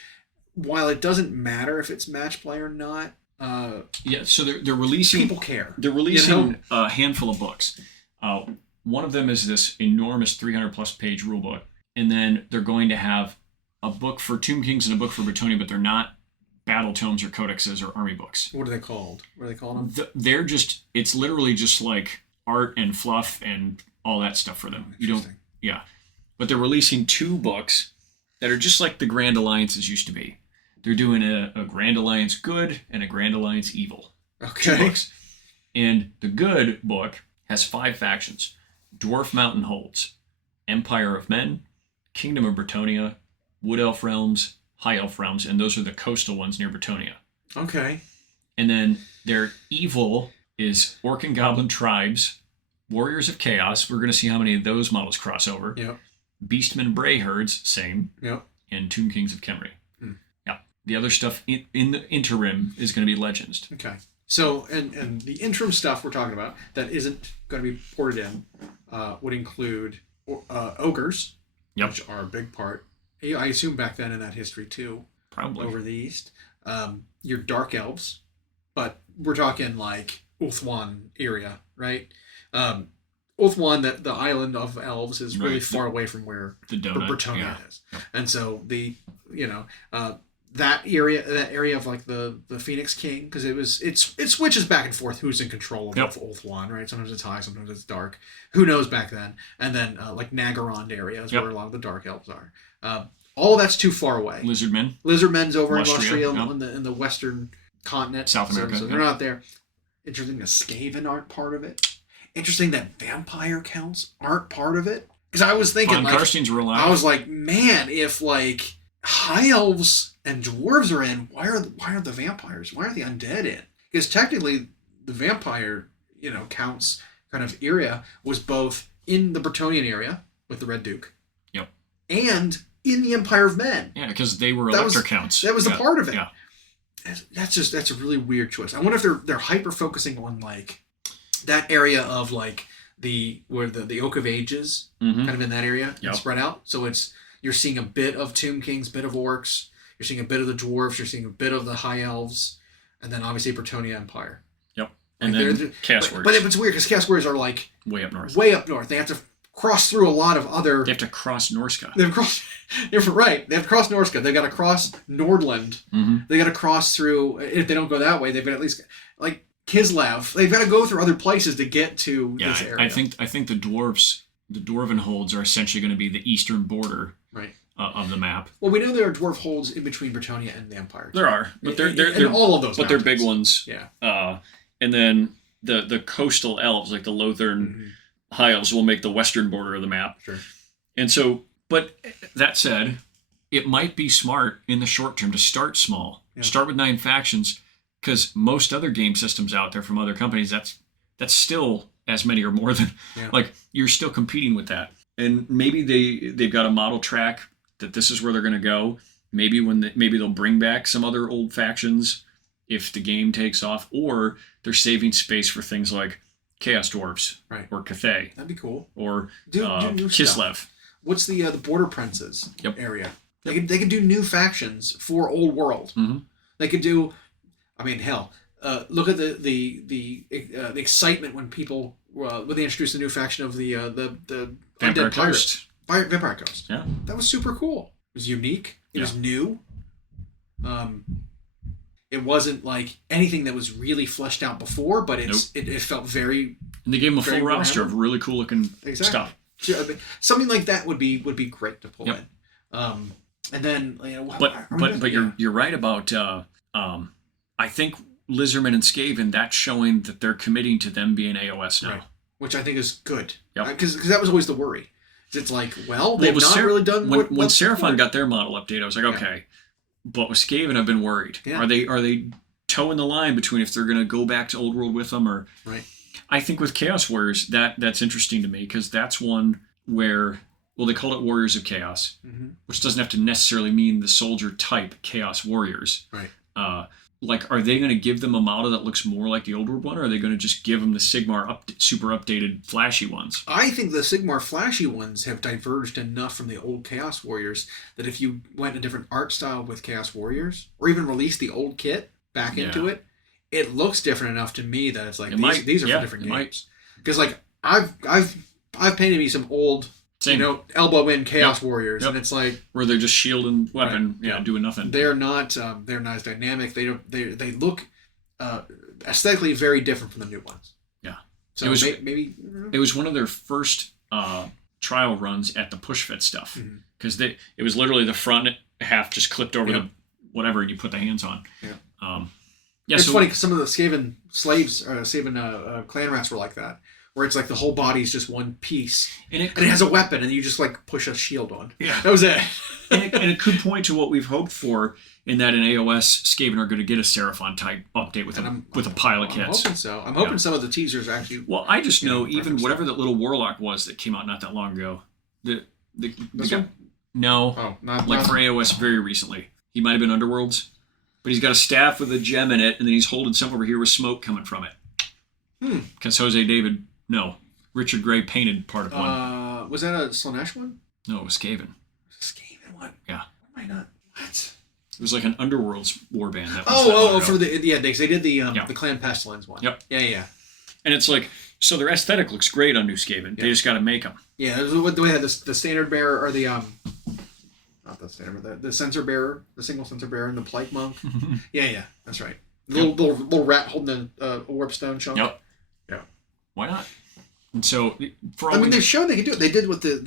while it doesn't matter if it's match play or not, so they're releasing. People care. They're releasing a handful of books. One of them is this enormous 300-plus page rule book, and then they're going to have a book for Tomb Kings and a book for Bretonnia, but they're not battle tomes or codexes or army books. What are they called? What are they calling them? They're just, it's literally just like art and fluff and all that stuff for them. You don't, But they're releasing 2 books that are just like the Grand Alliances used to be. They're doing a Grand Alliance Good and a Grand Alliance Evil. Okay. 2 books. And the Good book has 5 factions. Dwarf Mountain Holds, Empire of Men, Kingdom of Bretonnia, Wood Elf Realms, High Elf Realms, and those are the coastal ones near Bretonnia. Okay. And then their evil is Orc and Goblin Tribes, Warriors of Chaos. We're going to see how many of those models cross over. Yep. Beastmen Bray Herds, same. Yep. And Tomb Kings of Khemri. Yeah. The other stuff in the interim is going to be Legends. Okay. So, and the interim stuff we're talking about that isn't going to be ported in would include ogres, which are a big part. I assume back then in that history too. Probably. Over the east. Your dark elves, but we're talking like Ulthuan area, right? Ulthuan, the island of elves, is really far away from where the Bretonnia is. Yep. And so that area of like the Phoenix King, because it switches back and forth who's in control of Ulthuan, right? Sometimes it's high, sometimes it's dark. Who knows back then? And then like Nagarond area is where a lot of the dark elves are. All that's too far away. Lizardmen's over in Austria in the western continent, South America. So they're not there. Interesting that Skaven aren't part of it. Interesting that vampire counts aren't part of it. Because I was thinking, I was like, man, if like high elves and dwarves are in, why are the vampires? Why are the undead in? Because technically, the vampire counts kind of area was both in the Bretonnian area with the Red Duke, and in the Empire of Men. Yeah, because they were elector counts. That was a part of it. Yeah. That's a really weird choice. I wonder if they're hyper focusing on like that area of like where the Oak of Ages, kind of in that area, and spread out. So you're seeing a bit of Tomb Kings, bit of Orcs, you're seeing a bit of the Dwarves, you're seeing a bit of the High Elves, and then obviously Bretonnia Empire. Yep. And then Chaos Warriors. But it's weird because Chaos Warriors are like way up north. They have to cross through a lot of other. They have to cross Norska. They have to cross. You're right. They have to cross Norska. They've got to cross Nordland. They got to cross through. If they don't go that way, they've got to at least like Kislev. They've got to go through other places to get to this area. I think the Dwarven holds are essentially going to be the eastern border of the map. Well, we know there are dwarf holds in between Bretonnia and the Empire. There are, but they're all of those. But they're big ones. Yeah. And then the coastal elves, like the Lothern High Elves, will make the western border of the map. Sure. And so, but that said, it might be smart in the short term to start small. Yeah. Start with 9 factions, because most other game systems out there from other companies, that's still as many or more than like you're still competing with that. And maybe they've got a model track that this is where they're going to go. Maybe maybe they'll bring back some other old factions if the game takes off, or they're saving space for things like Chaos Dwarves or Cathay. That'd be cool. Or Kislev. Stuff. What's the Border Princes area? They could do new factions for Old World. They could do, I mean, hell, look at the excitement when people when they introduced the new faction of the Vampire Undead Pirates. Vampire Coast. Yeah, that was super cool. It was unique. It was new. It wasn't like anything that was really fleshed out before, but it felt very. And they gave them a full roster of really cool looking stuff. Something like that would be great to pull in. And then but you're right about I think Lizardmen and Skaven, that's showing that they're committing to them being AOS now, which I think is good. Because that was always the worry. It's like, they've not really done when Seraphon got their model update. I was like, okay, but with Skaven, I've been worried. Yeah. Are they towing the line between if they're going to go back to Old World with them or I think with Chaos Warriors that's interesting to me because that's one where Well, they called it Warriors of Chaos, which doesn't have to necessarily mean the soldier type Chaos Warriors. Right. Like, are they going to give them a model that looks more like the old world one, or are they going to just give them the Sigmar super updated flashy ones? I think the Sigmar flashy ones have diverged enough from the old Chaos Warriors that if you went a different art style with Chaos Warriors, or even released the old kit back into it, it looks different enough to me that it's like these are for different games. Because like I've painted me some old, elbow in Chaos Warriors, and it's like where they're just shield and weapon, doing nothing. They're not as dynamic. They look aesthetically very different from the new ones. Yeah, so maybe it was one of their first trial runs at the push fit stuff, because it was literally the front half just clipped over the whatever, and you put the hands on. It's funny because some of the Skaven slaves, Skaven clan rats were like that, where it's like the whole body is just one piece, and it has a weapon, and you just like push a shield on. Yeah, that was it. and it could point to what we've hoped for, in that in AOS, Skaven are going to get a Seraphon type update with a pile of kits. I'm hoping so. I'm hoping some of the teasers actually. Well, I just know even whatever that little warlock was that came out not that long ago. The guy, no, not for AOS very recently. He might have been Underworlds. But he's got a staff with a gem in it, and then he's holding something over here with smoke coming from it. Because Richard Gray painted part of one. Was that a Slanesh one? No, it was Skaven. Skaven one? Yeah. Why not? What? It was like an Underworlds warband. For they did the Clan Pestilence one. Yep. Yeah. And it's like, so their aesthetic looks great on New Skaven. Yep. They just got to make them. Yeah, they had the standard bearer, or the not the standard, the sensor bearer, the single sensor bearer, and the Plight Monk. Yeah, that's right. The little rat holding a warp stone chunk. Yep. Yeah. Why not? And so, they showed they could do it. They did with the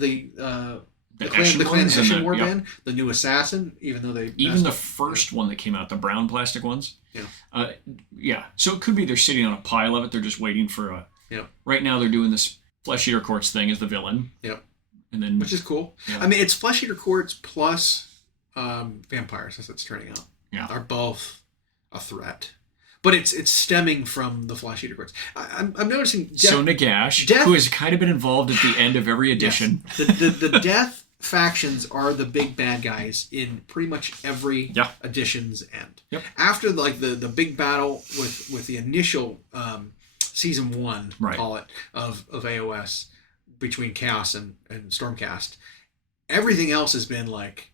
Clan Hessian warband, the new assassin, even though the first one that came out, the brown plastic ones. Yeah. So it could be they're sitting on a pile of it. They're just waiting for a. Yeah. Right now they're doing this Flesh Eater Courts thing as the villain. Yep. And then, which is cool. Yeah. I mean, it's Flesh Eater Courts plus vampires, as it's turning out. Yeah. Are both a threat. But it's stemming from the Flesh Eater Courts. I'm noticing... So Nagash, who has kind of been involved at the end of every edition. Yes. The Death factions are the big bad guys in pretty much every edition's end. Yep. After the big battle with the initial season 1, call it, of AOS, between Chaos and Stormcast, everything else has been like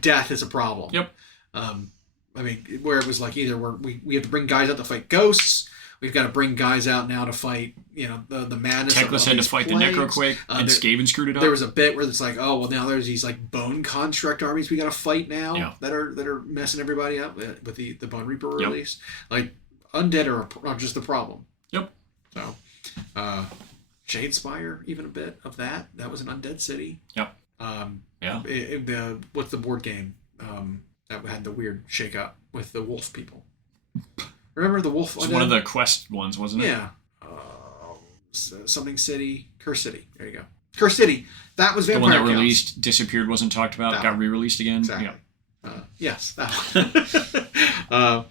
death is a problem. Yep. I mean, where it was like either we have to bring guys out to fight ghosts, we've got to bring guys out now to fight the madness. Teclis had to fight plagues. The Necroquake, and Skaven screwed it up. There was a bit where it's like, oh well, now there's these like bone construct armies we got to fight now that are messing everybody up with the Bone Reaper release. Like undead are just the problem. Yep. So. Shadespire, even a bit of that. That was an undead city. Yep. What's the board game that had the weird shake-up with the wolf people? Remember the wolf? It's one of the quest ones, wasn't it? Yeah. Something City, Curse City. There you go. Curse City. That was Vampire The one that released, disappeared, wasn't talked about, got re-released again. Exactly. Yes, that one.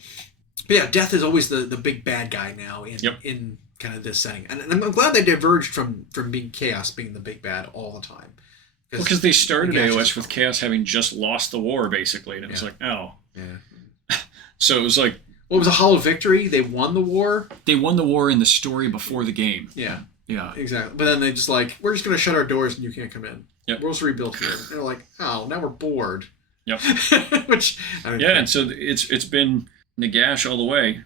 But yeah, Death is always the big bad guy now in kind of this setting, and I'm glad they diverged from being Chaos being the big bad all the time. Because they started AOS with Chaos having just lost the war, basically, and it was like, oh. Yeah. So it was like... Well, it was a hollow victory. They won the war. They won the war in the story before the game. Yeah. Yeah. Exactly. But then they just like, we're just going to shut our doors and you can't come in. Yep. We'll just rebuild here. And they're like, oh, now we're bored. Yep. Which... and so it's been... Nagash all the way.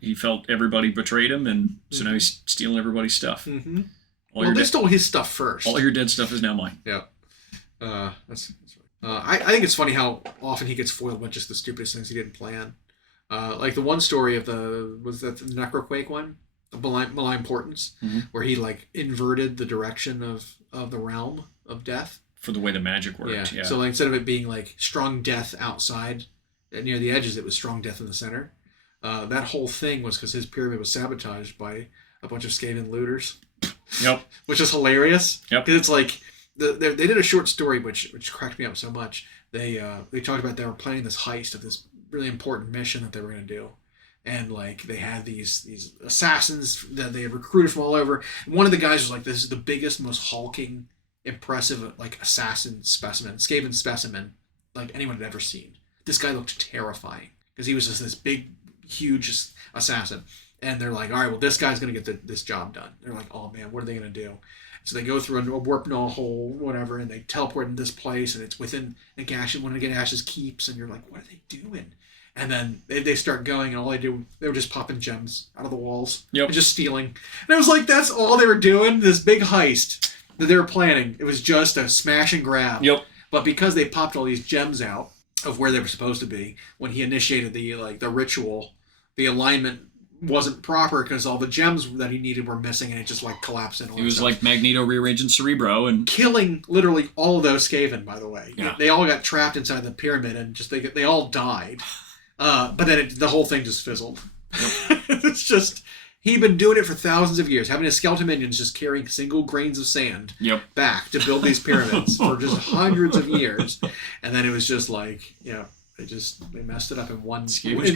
He felt everybody betrayed him, and so now he's stealing everybody's stuff. Mm-hmm. They stole his stuff first. All your dead stuff is now mine. Yeah. That's right. I think it's funny how often he gets foiled by just the stupidest things he didn't plan. Like the one story of the Necroquake one, the Malign Portents, where he like inverted the direction of the realm of death. For the way the magic worked, yeah. So like, instead of it being like strong death outside, near the edges, it was strong death in the center. That whole thing was because his pyramid was sabotaged by a bunch of Skaven looters. Yep. Which is hilarious. Yep. Because it's like they did a short story which cracked me up so much. They talked about they were planning this heist of this really important mission that they were going to do, and like they had these assassins that they had recruited from all over. And one of the guys was like, "This is the biggest, most hulking impressive like assassin specimen, Skaven specimen, like anyone had ever seen. This guy looked terrifying because he was just this big, huge assassin. And they're like, all right, well, this guy's going to get this job done. They're like, oh man, what are they going to do? So they go through a warp null hole, whatever, and they teleport in this place, and it's within one of Ganash's keeps, and you're like, what are they doing? And then they start going, and all they were just popping gems out of the walls. Yep. And just stealing. And it was like, that's all they were doing, this big heist that they were planning. It was just a smash and grab. Yep. But because they popped all these gems out of where they were supposed to be, when he initiated the ritual, the alignment wasn't proper because all the gems that he needed were missing, and it just like collapsed in. It was like Magneto rearranging Cerebro and killing literally all of those Skaven. By the way, yeah. They all got trapped inside the pyramid, and just they all died. But then the whole thing just fizzled. Yep. It's just he'd been doing it for thousands of years, having his skeleton minions just carrying single grains of sand back to build these pyramids for just hundreds of years, and then it was just like They messed it up in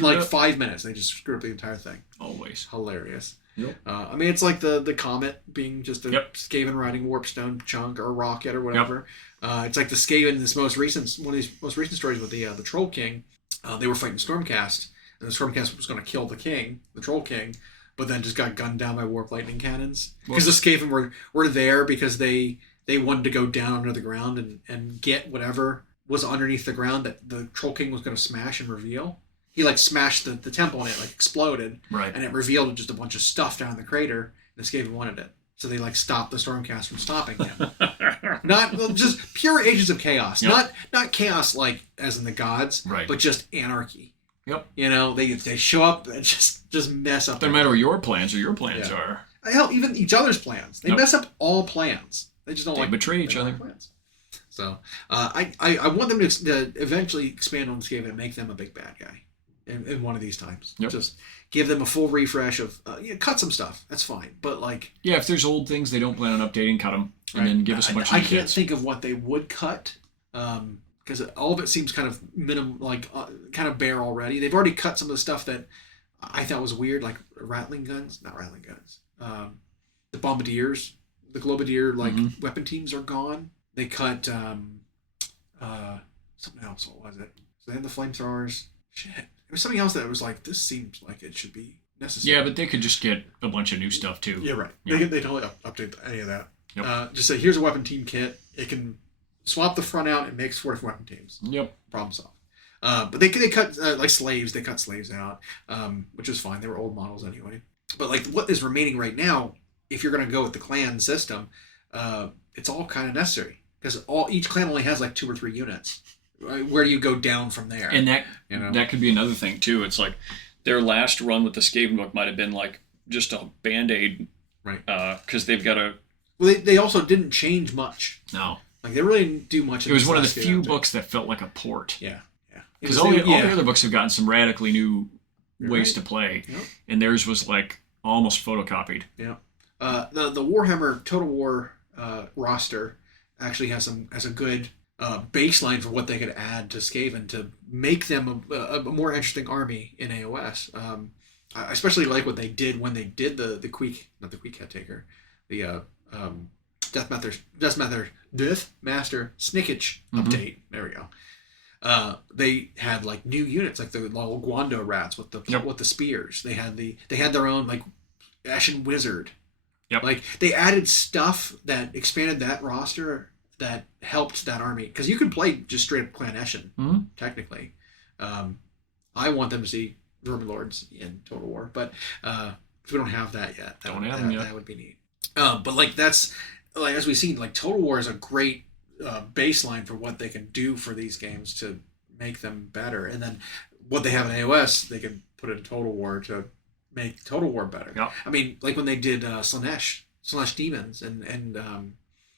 like 5 minutes. They just screwed up the entire thing. Always. Hilarious. Yep. I mean, it's like the comet being just a Skaven riding warpstone chunk or a rocket or whatever. Yep. It's like the Skaven in one of these most recent stories with the Troll King. They were fighting Stormcast, and the Stormcast was going to kill the king, the Troll King, but then just got gunned down by warp lightning cannons. Because the Skaven were there because they wanted to go down under the ground and get whatever was underneath the ground that the Troll King was going to smash and reveal. He like smashed the temple and it like exploded. Right. And it revealed just a bunch of stuff down in the crater. And the Skaven wanted it. So they like stopped the Stormcast from stopping him. Not just pure Agents of Chaos. Yep. Not chaos like as in the gods, right. But just anarchy. Yep. They show up and just mess up. Doesn't matter what your plans are. Hell, even each other's plans. They mess up all plans. They just don't betray each other. Plans. So I want them to eventually expand on Skaven and make them a big bad guy in one of these times. Yep. Just give them a full refresh of cut some stuff. That's fine, but like if there's old things they don't plan on updating, cut them and then give us a bunch. I can't think of what they would cut because all of it seems kind of kind of bare already. They've already cut some of the stuff that I thought was weird, like not rattling guns. The bombardiers, the Globadier weapon teams are gone. They cut something else. What was it? So they had the flamethrowers. Shit. It was something else that was like, this seems like it should be necessary. Yeah, but they could just get a bunch of new stuff too. Yeah, right. Yeah. They totally update any of that. Yep. Just say, here's a weapon team kit. It can swap the front out and makes 4 different weapon teams. Yep. Problem solved. But they cut like slaves. They cut slaves out, which is fine. They were old models anyway. But like what is remaining right now, if you're going to go with the clan system, it's all kind of necessary. Because each clan only has like 2 or 3 units. Where do you go down from there? And that could be another thing too. It's like their last run with the Skaven book might have been like just a Band-Aid. Right. Because they've got a... Well, they also didn't change much. No. Like they really didn't do much. It was one of the few books that felt like a port. Yeah. Because all the other books have gotten some radically new ways to play. Yep. And theirs was like almost photocopied. Yeah. The Warhammer Total War roster actually has a good baseline for what they could add to Skaven to make them a more interesting army in AOS. I especially like what they did when they did the Death Master Snickage update. There we go. They had like new units like the little Gwando rats with the spears. They had their own like Ashen Wizard. Yep. Like they added stuff that expanded that roster that helped that army because you can play just straight up Clan Ashen technically. I want them to see Vermin Lords in Total War, but we don't have that yet. That would be neat. But like that's like as we've seen, like Total War is a great baseline for what they can do for these games to make them better, and then what they have in AOS they can put in Total War to make Total War better. Yep. I mean, like when they did Slanesh Demons and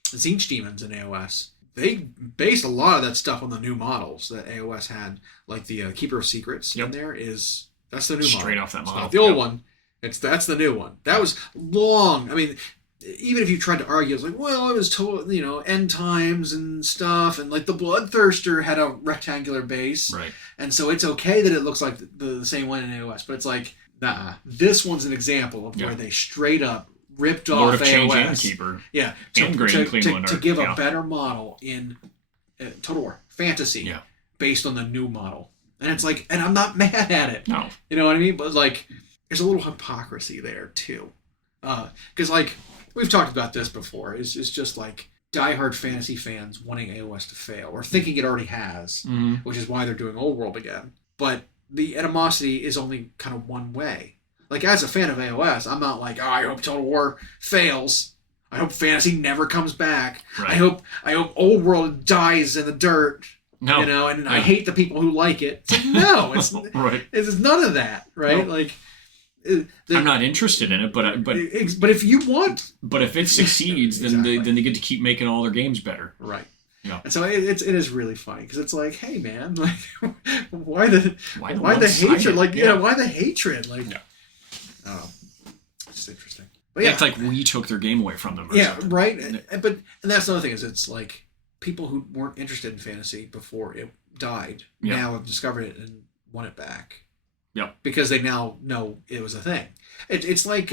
Tzeentch Demons in AOS, they based a lot of that stuff on the new models that AOS had, like the Keeper of Secrets in there that's the new model. Straight off that model. It's not the old one. That's the new one. That was long. I mean, even if you tried to argue, it's like, well, it was end times and stuff, and like the Bloodthirster had a rectangular base, right? And so it's okay that it looks like the same one in AOS, but it's like, nah. This one's an example of where they straight up ripped Lord off of AOS. Change and Keeper. Yeah, And Great and Cleveland to give a better model in Total War Fantasy based on the new model. And it's like, and I'm not mad at it. No. You know what I mean? But like, there's a little hypocrisy there too. Because like, we've talked about this before. It's just like diehard fantasy fans wanting AOS to fail or thinking it already has, which is why they're doing Old World again. But the animosity is only kind of one way. Like, as a fan of AOS, I'm not like, oh, I hope Total War fails. I hope fantasy never comes back. Right. I hope Old World dies in the dirt. No. You know, and I hate the people who like it. It's like, no, it's right. It's none of that, right? No. Like, I'm not interested in it, but if you want, but if it succeeds, then they get to keep making all their games better, right? Yeah. And so it is really funny because it's like, hey man, like why the hatred? Like why the hatred? Like, it's just interesting. But it's like we took their game away from them. Right. And that's another thing is it's like people who weren't interested in fantasy before it died now have discovered it and want it back. Yeah, because they now know it was a thing. It's like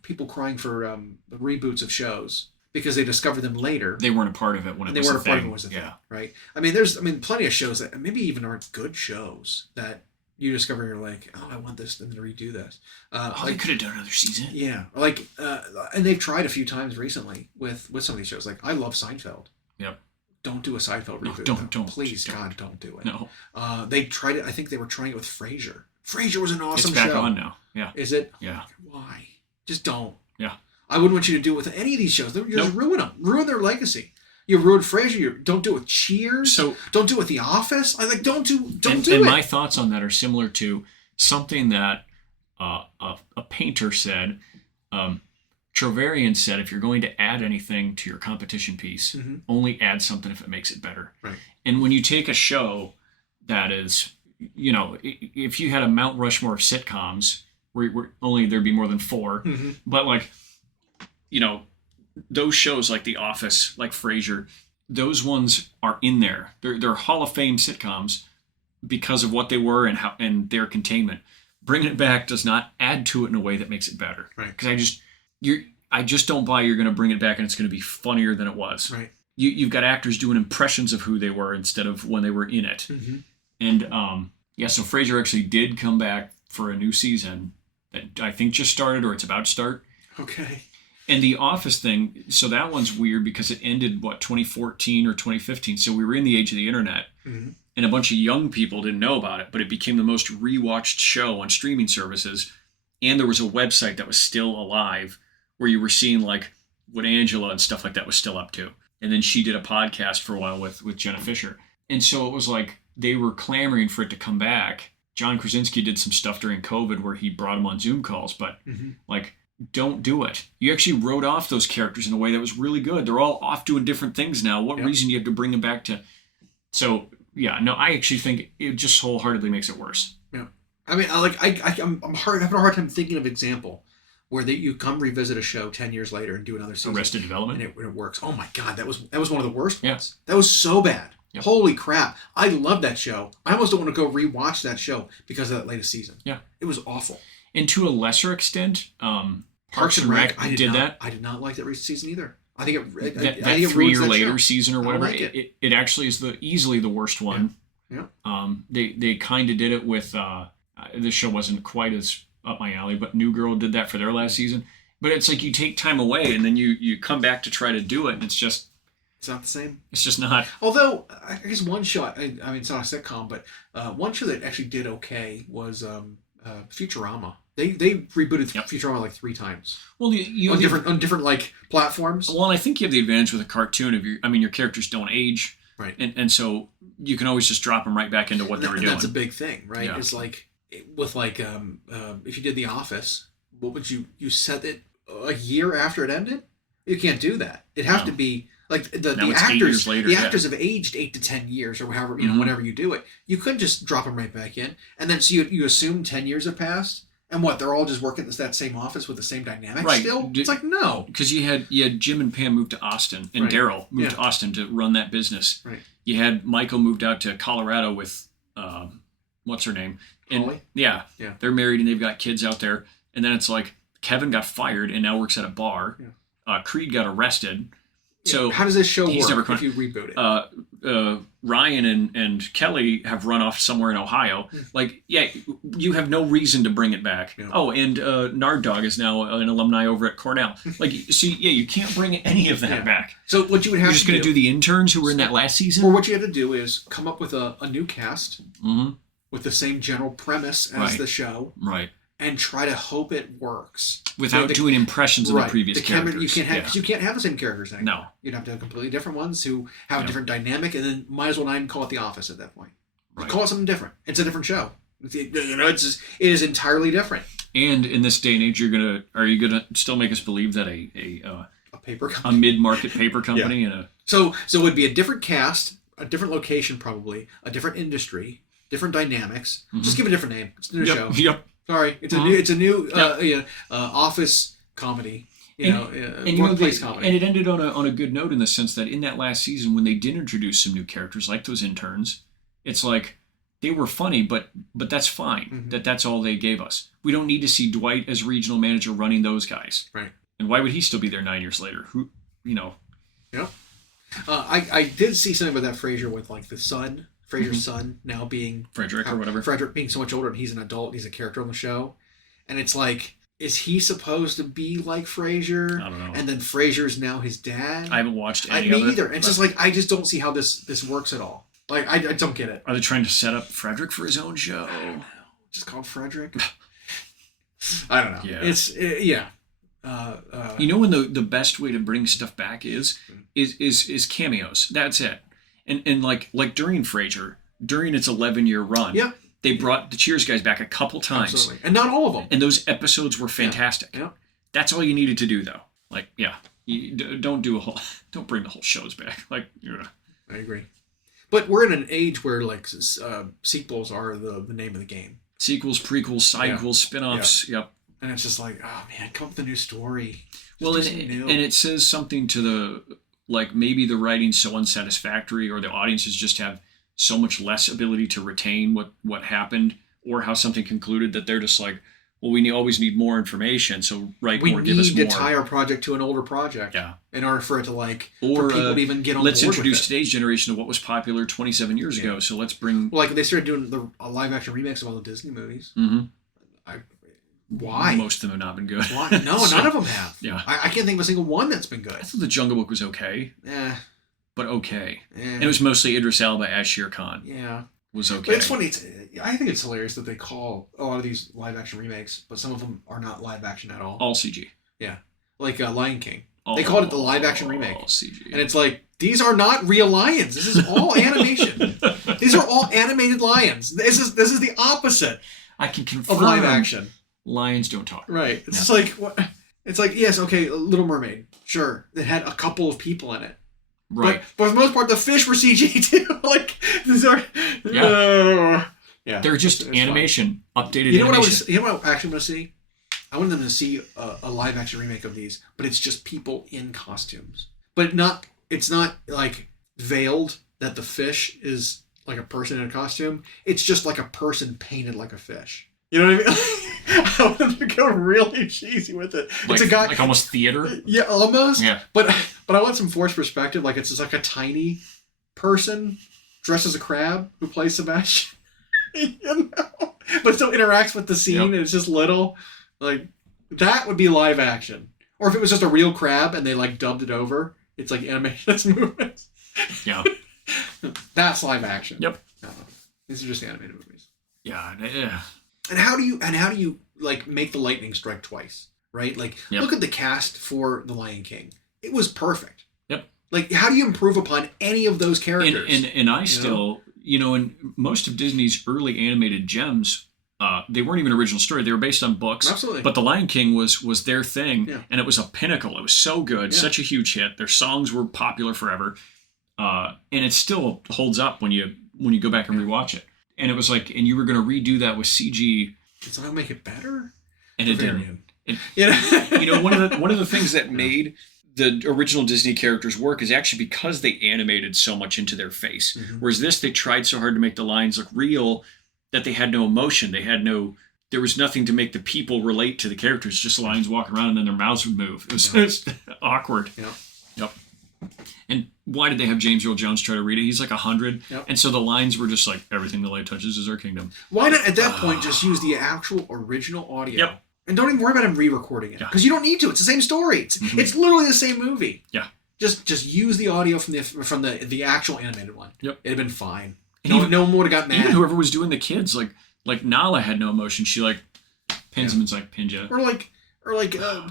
people crying for reboots of shows because they discovered them later. They weren't a part of it when it was a thing. They weren't a part of it was a thing, right? I mean, there's plenty of shows that maybe even aren't good shows that you discover and you're like, oh, I want this, and then redo this. They could have done another season. Yeah, like and they've tried a few times recently with some of these shows. Like I love Seinfeld. Yep. Don't do a Seinfeld reboot. No, don't. Please, God, don't do it. No. They tried it. I think they were trying it with Frasier. Frasier was an awesome show. It's back on now. Yeah. Is it? Yeah. Why? Just don't. Yeah. I wouldn't want you to do it with any of these shows. You just ruin them. Ruin their legacy. You ruined Frasier. Don't do it with Cheers. So don't do it with The Office. Don't do it. And my thoughts on that are similar to something that a painter said. Trovarian said, if you're going to add anything to your competition piece, only add something if it makes it better. Right. And when you take a show that is, if you had a Mount Rushmore of sitcoms, where only there'd be more than 4, but like, those shows like The Office, like Frasier, those ones are in there. They're Hall of Fame sitcoms because of what they were and their containment. Bringing it back does not add to it in a way that makes it better. Right. Because I just don't buy you're going to bring it back and it's going to be funnier than it was. Right. You've got actors doing impressions of who they were instead of when they were in it. And so Frasier actually did come back for a new season that I think just started or it's about to start. Okay. And The Office thing, so that one's weird because it ended, 2014 or 2015. So we were in the age of the internet. And a bunch of young people didn't know about it, but it became the most rewatched show on streaming services. And there was a website that was still alive where you were seeing like what Angela and stuff like that was still up to. And then she did a podcast for a while with Jenna Fisher. And so it was like they were clamoring for it to come back. John Krasinski did some stuff during COVID where he brought them on Zoom calls, but don't do it. You actually wrote off those characters in a way that was really good. They're all off doing different things now. What reason do you have to bring them back to? So I actually think it just wholeheartedly makes it worse. Yeah. I mean, I'm having a hard time thinking of an example where you come revisit a show 10 years later and do another season. Arrested Development? And it works. Oh my God, that was one of the worst ones. Yeah. That was so bad. Yep. Holy crap. I love that show. I almost don't want to go rewatch that show because of that latest season. Yeah. It was awful. And to a lesser extent, Parks and Rec did that. I did not like that recent season either. I think that 3 year later season or whatever, it actually is easily the worst one. Yeah. They kind of did it with, this show wasn't quite as up my alley, but New Girl did that for their last season. But it's like you take time away and then you come back to try to do it and it's not the same. It's just not. Although I guess one show, I mean it's not a sitcom, but one show that actually did okay was Futurama. They rebooted Futurama like 3 times. Well, on different like platforms. Well, and I think you have the advantage with a cartoon of your characters don't age, right? And so you can always just drop them right back into what they were doing. That's a big thing, right? Yeah. It's like with if you did The Office, what would you set it a year after it ended? You can't do that. It'd have to be like the actors. 8 years later, the actors have aged 8 to 10 years or however whenever you do it. You couldn't just drop them right back in, and then so you assume 10 years have passed. And what, they're all just working in that same office with the same dynamic still? It's like, no. Because you had Jim and Pam moved to Austin, and Daryl moved to Austin to run that business. Right. You had Michael moved out to Colorado with, what's her name? Holly? Yeah. They're married and they've got kids out there. And then it's like, Kevin got fired and now works at a bar. Yeah. Creed got arrested. So how does this show work if you reboot it? Ryan and Kelly have run off somewhere in Ohio. Like, yeah, you have no reason to bring it back. Yeah. Oh, and Nard Dog is now an alumni over at Cornell. Like, so yeah, you can't bring any of that back. So what you would have You're just going to do the interns who were in that last season? Or what you have to do is come up with a new cast with the same general premise as the show. Right. And try to hope it works without doing impressions of the previous characters. You can't have the same characters anymore. No, you'd have to have completely different ones who have a different dynamic, and then might as well not even call it The Office at that point. Right. Call it something different. It's a different show. It is entirely different. And in this day and age, are you gonna still make us believe that a paper company, a mid-market paper company, and a so it would be a different cast, a different location, probably a different industry, different dynamics. Just give it a different name. It's a new show. Yep. Sorry, it's a new office comedy, workplace comedy. And it ended on a good note in the sense that in that last season, when they did introduce some new characters like those interns, it's like they were funny, but that's fine. That's all they gave us. We don't need to see Dwight as regional manager running those guys. Right. And why would he still be there 9 years later? Yeah. I did see something about that Frasier with like the son. Frasier's son now being Frederick or whatever. Frederick being so much older, and he's an adult. He's a character on the show, and it's like, is he supposed to be like Frasier? I don't know. And then Frasier's now his dad. I haven't watched any of it. Me either. It's just like I just don't see how this works at all. Like I don't get it. Are they trying to set up Frederick for his own show? I don't know. Just called Frederick. I don't know. Yeah. It's when the best way to bring stuff back is cameos. That's it. And like during Frasier, during its 11-year run, they brought the Cheers guys back a couple times. Absolutely. And not all of them. And those episodes were fantastic. Yeah. That's all you needed to do, though. Like, don't bring the whole shows back. Like, I agree. But we're in an age where like sequels are the name of the game. Sequels, prequels, sidequels, spin-offs. Yep. And it's just like, oh man, come up with a new story. Well, and it says something to the, like, maybe the writing's so unsatisfactory, or the audiences just have so much less ability to retain what happened or how something concluded, that they're just like, well, we always need more information, so write more, give us more. We need to tie our project to an older project. Yeah. In order for it to for people to even get on let's board introduce with it. Today's generation to what was popular 27 years ago, so let's bring... Well, like they started doing a live-action remakes of all the Disney movies. Why? Most of them have not been good. Why? No, none of them have. Yeah. I can't think of a single one that's been good. I thought The Jungle Book was okay. Yeah. But okay. And it was mostly Idris Elba as Shere Khan. Yeah. Was okay. But it's funny. I think it's hilarious that they call a lot of these live-action remakes, but some of them are not live-action at all. All CG. Yeah. Like Lion King. They called it the live-action remake. All CG. And it's like, these are not real lions. This is all animation. These are all animated lions. This is the opposite. I can confirm of live action. Lions don't talk. Right. It's just like what? It's like, yes, okay, Little Mermaid, sure, it had a couple of people in it. Right. But for the most part, the fish were CG too. Like these are. Yeah. They're just animation, updated. You know animation. what I actually want to see? I want them to see a live action remake of these, but it's just people in costumes. But it's not like veiled that the fish is like a person in a costume. It's just like a person painted like a fish. You know what I mean? I want them to go really cheesy with it. Like, it's a guy, like almost theater. Yeah, almost. Yeah. But I want some forced perspective. Like it's just like a tiny person dressed as a crab who plays Sebastian. You know? But still interacts with the scene, and it's just little. Like that would be live action. Or if it was just a real crab and they like dubbed it over, it's like animation, it's movements. Yeah. That's live action. Yep. These are just animated movies. Yeah. And how do you like make the lightning strike twice? Right? Like look at the cast for The Lion King. It was perfect. Yep. Like how do you improve upon any of those characters? And I still, in most of Disney's early animated gems, they weren't even original story. They were based on books. Absolutely. But The Lion King was their thing, and it was a pinnacle. It was so good, such a huge hit. Their songs were popular forever, and it still holds up when you go back and rewatch it. And it was like, and you were going to redo that with CG. Does that make it better? And it didn't. One of the things that made the original Disney characters work is actually because they animated so much into their face. Mm-hmm. Whereas this, they tried so hard to make the lines look real that they had no emotion. They had no there was nothing to make the people relate to the characters. Just lions walking around and then their mouths would move. It was awkward. Yeah. Yep. And why did they have James Earl Jones try to read it? He's like 100. Yep. And so the lines were just like, everything the light touches is our kingdom. Why not at that point just use the actual original audio? Yep. And don't even worry about him re-recording it. Yeah. Because you don't need to. It's the same story. It's literally the same movie. Yeah. Just use the audio from the actual animated one. Yep. It'd have been fine. And No one would have got mad. Even whoever was doing the kids, like Nala had no emotion. She like pins him and's like, Pinja. Or like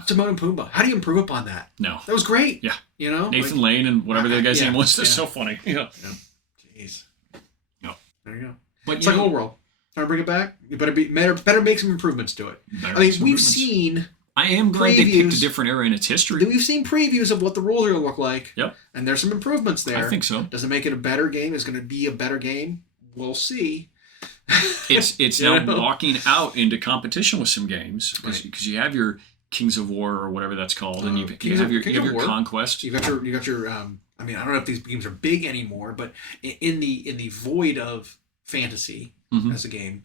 Timon and Pumbaa. How do you improve upon that? No. That was great. Yeah. You know? Nathan Lane and whatever the guy's name was. That's so funny. Yeah. Jeez. Yep. There you go. But it's like Old World. Trying to bring it back? You better make some improvements to it. We've seen... I am glad they picked a different era in its history. We've seen previews of what the rules are going to look like. Yep. And there's some improvements there. I think so. Does it make it a better game? Is it going to be a better game? We'll see. It's now walking out into competition with some games because you have your Kings of War or whatever that's called, and you have your Conquest. You got your. I mean, I don't know if these games are big anymore, but in the void of fantasy as a game,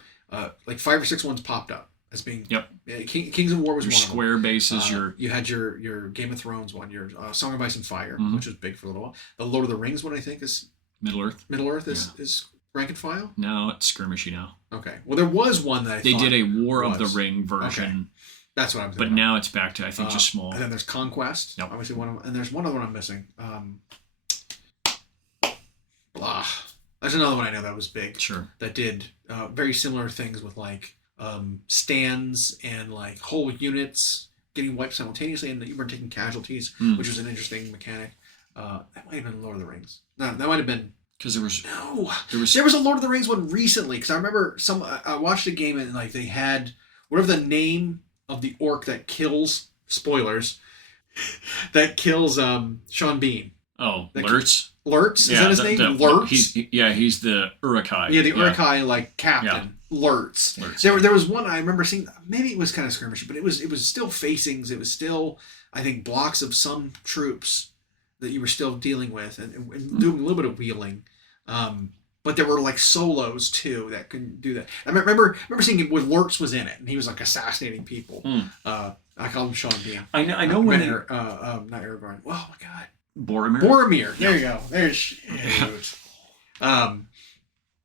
like 5 or 6 ones popped up as being. Yep. Kings of War was your one square of them. bases. You had your Game of Thrones one, your Song of Ice and Fire, which was big for a little while. The Lord of the Rings one, I think, is Middle Earth. Middle Earth is rank and file. No, it's skirmishy now. Okay. Well, there was one that they did a War of the Ring version. Okay. That's what I'm thinking. But now it's back to, I think, just small. And then there's Conquest. Yep. Obviously one of them. And there's one other one I'm missing. Blah. There's another one I know that was big. Sure. That did very similar things with like stands and like whole units getting wiped simultaneously, and you were taking casualties, which was an interesting mechanic. That might have been Lord of the Rings. No, that might have been. Because there was a Lord of the Rings one recently. Because I remember I watched a game and like they had whatever the name of the orc that kills that kills Sean Bean. Oh, Lurtz. Lurtz, is that his name? Lurtz. He's the Uruk-hai. Yeah, the Uruk-hai like captain. Yeah. Lurtz. There was one I remember seeing. Maybe it was kind of skirmishy, but it was still facings. It was still, I think, blocks of some troops that you were still dealing with and doing a little bit of wheeling. But there were like solos too that could do that. I remember seeing it when Lurtz was in it, and he was like assassinating people. I called him Sean Bean. I know when not Aragorn. Oh my god. Boromir. There you go. There's.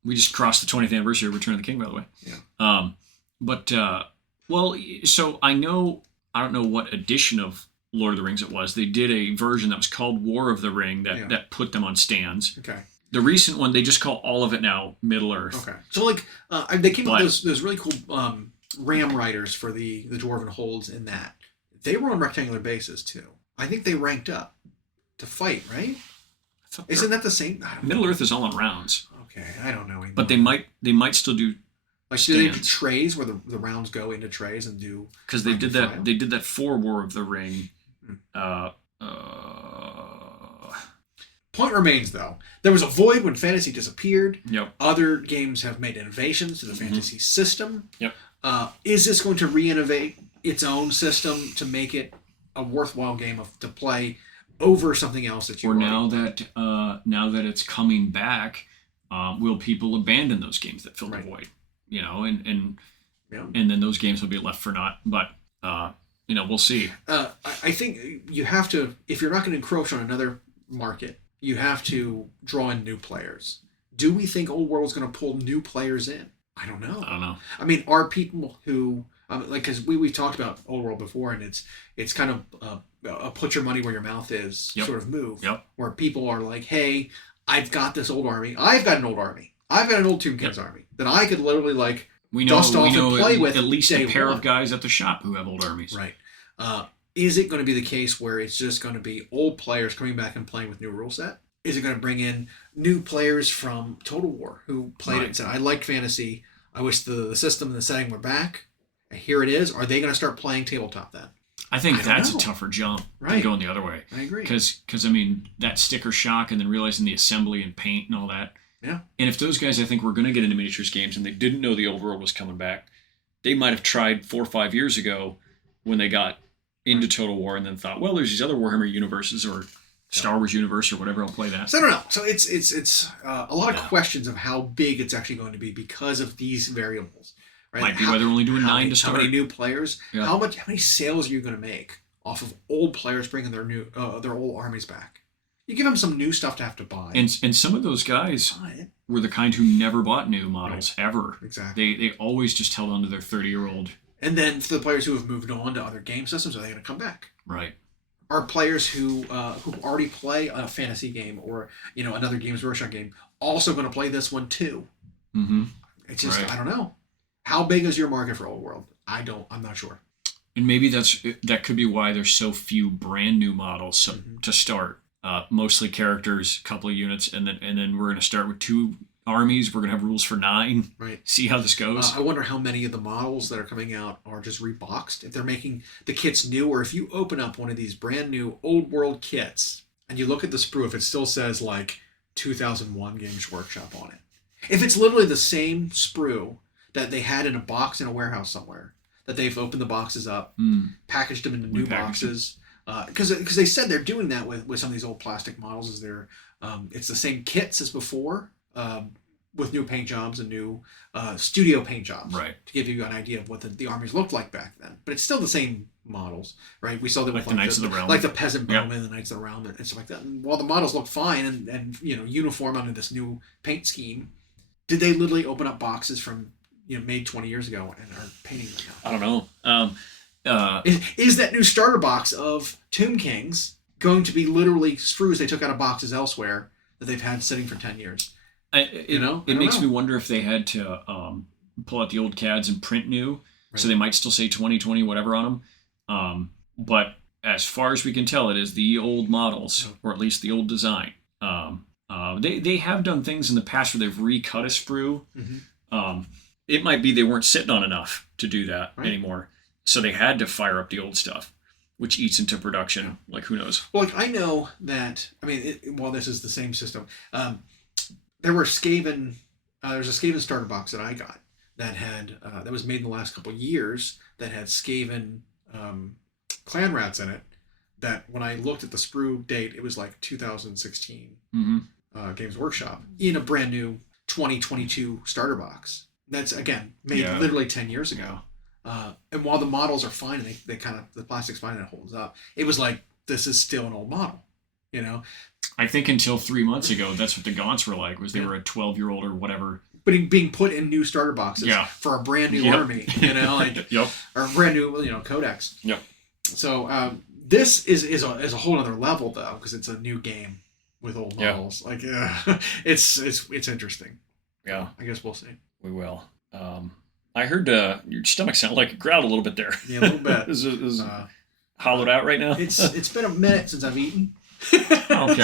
We just crossed the 20th anniversary of Return of the King, by the way. Yeah. So I don't know what edition of Lord of the Rings it was. They did a version that was called War of the Ring that put them on stands. Okay. The recent one, they just call all of it now Middle Earth. Okay. So like they came up with those really cool ram riders for the Dwarven holds in that. They were on rectangular bases too. I think they ranked up to fight, right? Isn't that the same? Middle Earth is all on rounds. Okay, I don't know anymore. But they might still do like do they do trays where the rounds go into trays and do because they did that. They did that for War of the Ring. Point remains, though, there was a void when fantasy disappeared. Yep. Other games have made innovations to the fantasy system. Yep. Is this going to re-innovate its own system to make it a worthwhile game to play over something else that you? Or now that it's coming back, will people abandon those games that fill the void? You know, and then those games will be left for naught. But we'll see. I think you have to, if you're not going to encroach on another market, you have to draw in new players. Do we think Old World's going to pull new players in? I don't know. I mean, are people who because we've talked about Old World before, and it's kind of a put your money where your mouth is sort of move. Yep. Where people are like, hey, I've got this old army. I've got an old army. I've got an old Tomb King's army that I could literally dust off and play with at least a pair of guys at the shop who have old armies. Right. Is it going to be the case where it's just going to be old players coming back and playing with new rule set? Is it going to bring in new players from Total War who played it and said, I liked fantasy. I wish the system and the setting were back. And here it is. Are they going to start playing tabletop then? I think that's a tougher jump than going the other way. I agree. Because I mean, that sticker shock and then realizing the assembly and paint and all that. Yeah. And if those guys, I think, were going to get into miniatures games and they didn't know the old world was coming back, they might have tried 4 or 5 years ago when they got into Total War and then thought, well, there's these other Warhammer universes or Star Wars universe or whatever. I'll play that. So I don't know. So it's a lot of questions of how big it's actually going to be because of these variables. Right? Might be why they're only doing 9 to start. How many new players? Yeah. How many sales are you going to make off of old players bringing their old armies back? You give them some new stuff to have to buy. And some of those guys were the kind who never bought new models ever. Exactly. They always just held on to their 30-year-old. And then for the players who have moved on to other game systems, are they going to come back? Right. Are players who already play a fantasy game or another Games Workshop game also going to play this one too? Mm-hmm. It's just I don't know. How big is your market for Old World? I'm not sure. And maybe that could be why there's so few brand new models to start. Mostly characters, a couple of units, and then we're going to start with 2 armies. We're going to have rules for 9. Right. See how this goes. I wonder how many of the models that are coming out are just reboxed. If they're making the kits new, or if you open up one of these brand new Old World kits and you look at the sprue, if it still says like 2001 Games Workshop on it. If it's literally the same sprue that they had in a box in a warehouse somewhere, that they've opened the boxes up, packaged them into new boxes. Because they said they're doing that with some of these old plastic models. It's the same kits as before, with new paint jobs and new studio paint jobs, right? To give you an idea of what the armies looked like back then. But it's still the same models, right? We saw them like with the Knights of the Realm, like the Peasant Bowmen, the Knights of the Realm, and stuff like that. And while the models look fine and uniform under this new paint scheme, did they literally open up boxes from made 20 years ago and are painting them now? I don't know. Is that new starter box of Tomb Kings going to be literally sprues they took out of boxes elsewhere that they've had sitting for 10 years? It makes me wonder if they had to pull out the old CADs and print new, so they might still say 2020 whatever on them. But as far as we can tell, it is the old models, or at least the old design. They have done things in the past where they've recut a sprue. Mm-hmm. It might be they weren't sitting on enough to do that anymore. So they had to fire up the old stuff, which eats into production. Like, who knows? Well, I know that, while this is the same system, there were Skaven, there's a Skaven starter box that I got that had, that was made in the last couple of years, that had Skaven clan rats in it, that when I looked at the sprue date, it was like 2016 Games Workshop in a brand new 2022 starter box. That's, again, made literally 10 years ago. And while the models are fine and they kind of, the plastic's fine and it holds up, it was like, this is still an old model, I think until 3 months ago, that's what the Gaunts were like, was they were a 12-year-old or whatever. But being put in new starter boxes for a brand new army, or a brand new, codex. Yep. So this is a whole other level though, because it's a new game with old models. Like, it's interesting. Yeah. I guess we'll see. We will. I heard your stomach sound like it growled a little bit there. Yeah, a little bit. is hollowed out right now? It's been a minute since I've eaten. Okay.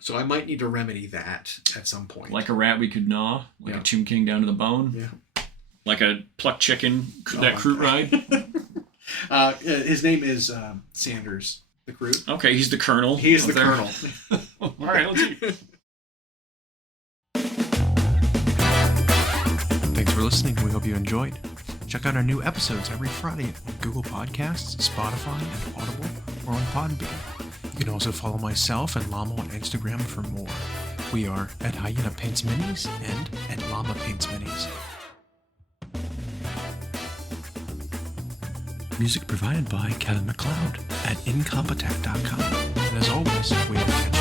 So I might need to remedy that at some point. Like a rat we could gnaw, like a Tomb King down to the bone. Yeah. Like a plucked chicken, that Kroot ride. His name is Sanders, the Kroot. Okay, he's the Colonel. He's the Colonel. All right, let's see. Thanks for listening. We hope you enjoyed. Check out our new episodes every Friday on Google Podcasts, Spotify, and Audible, or on Podbean. You can also follow myself and Llama on Instagram for more. We are at Hyena Paints Minis and at Llama Paints Minis. Music provided by Kevin MacLeod at incompetech.com. And as always, we are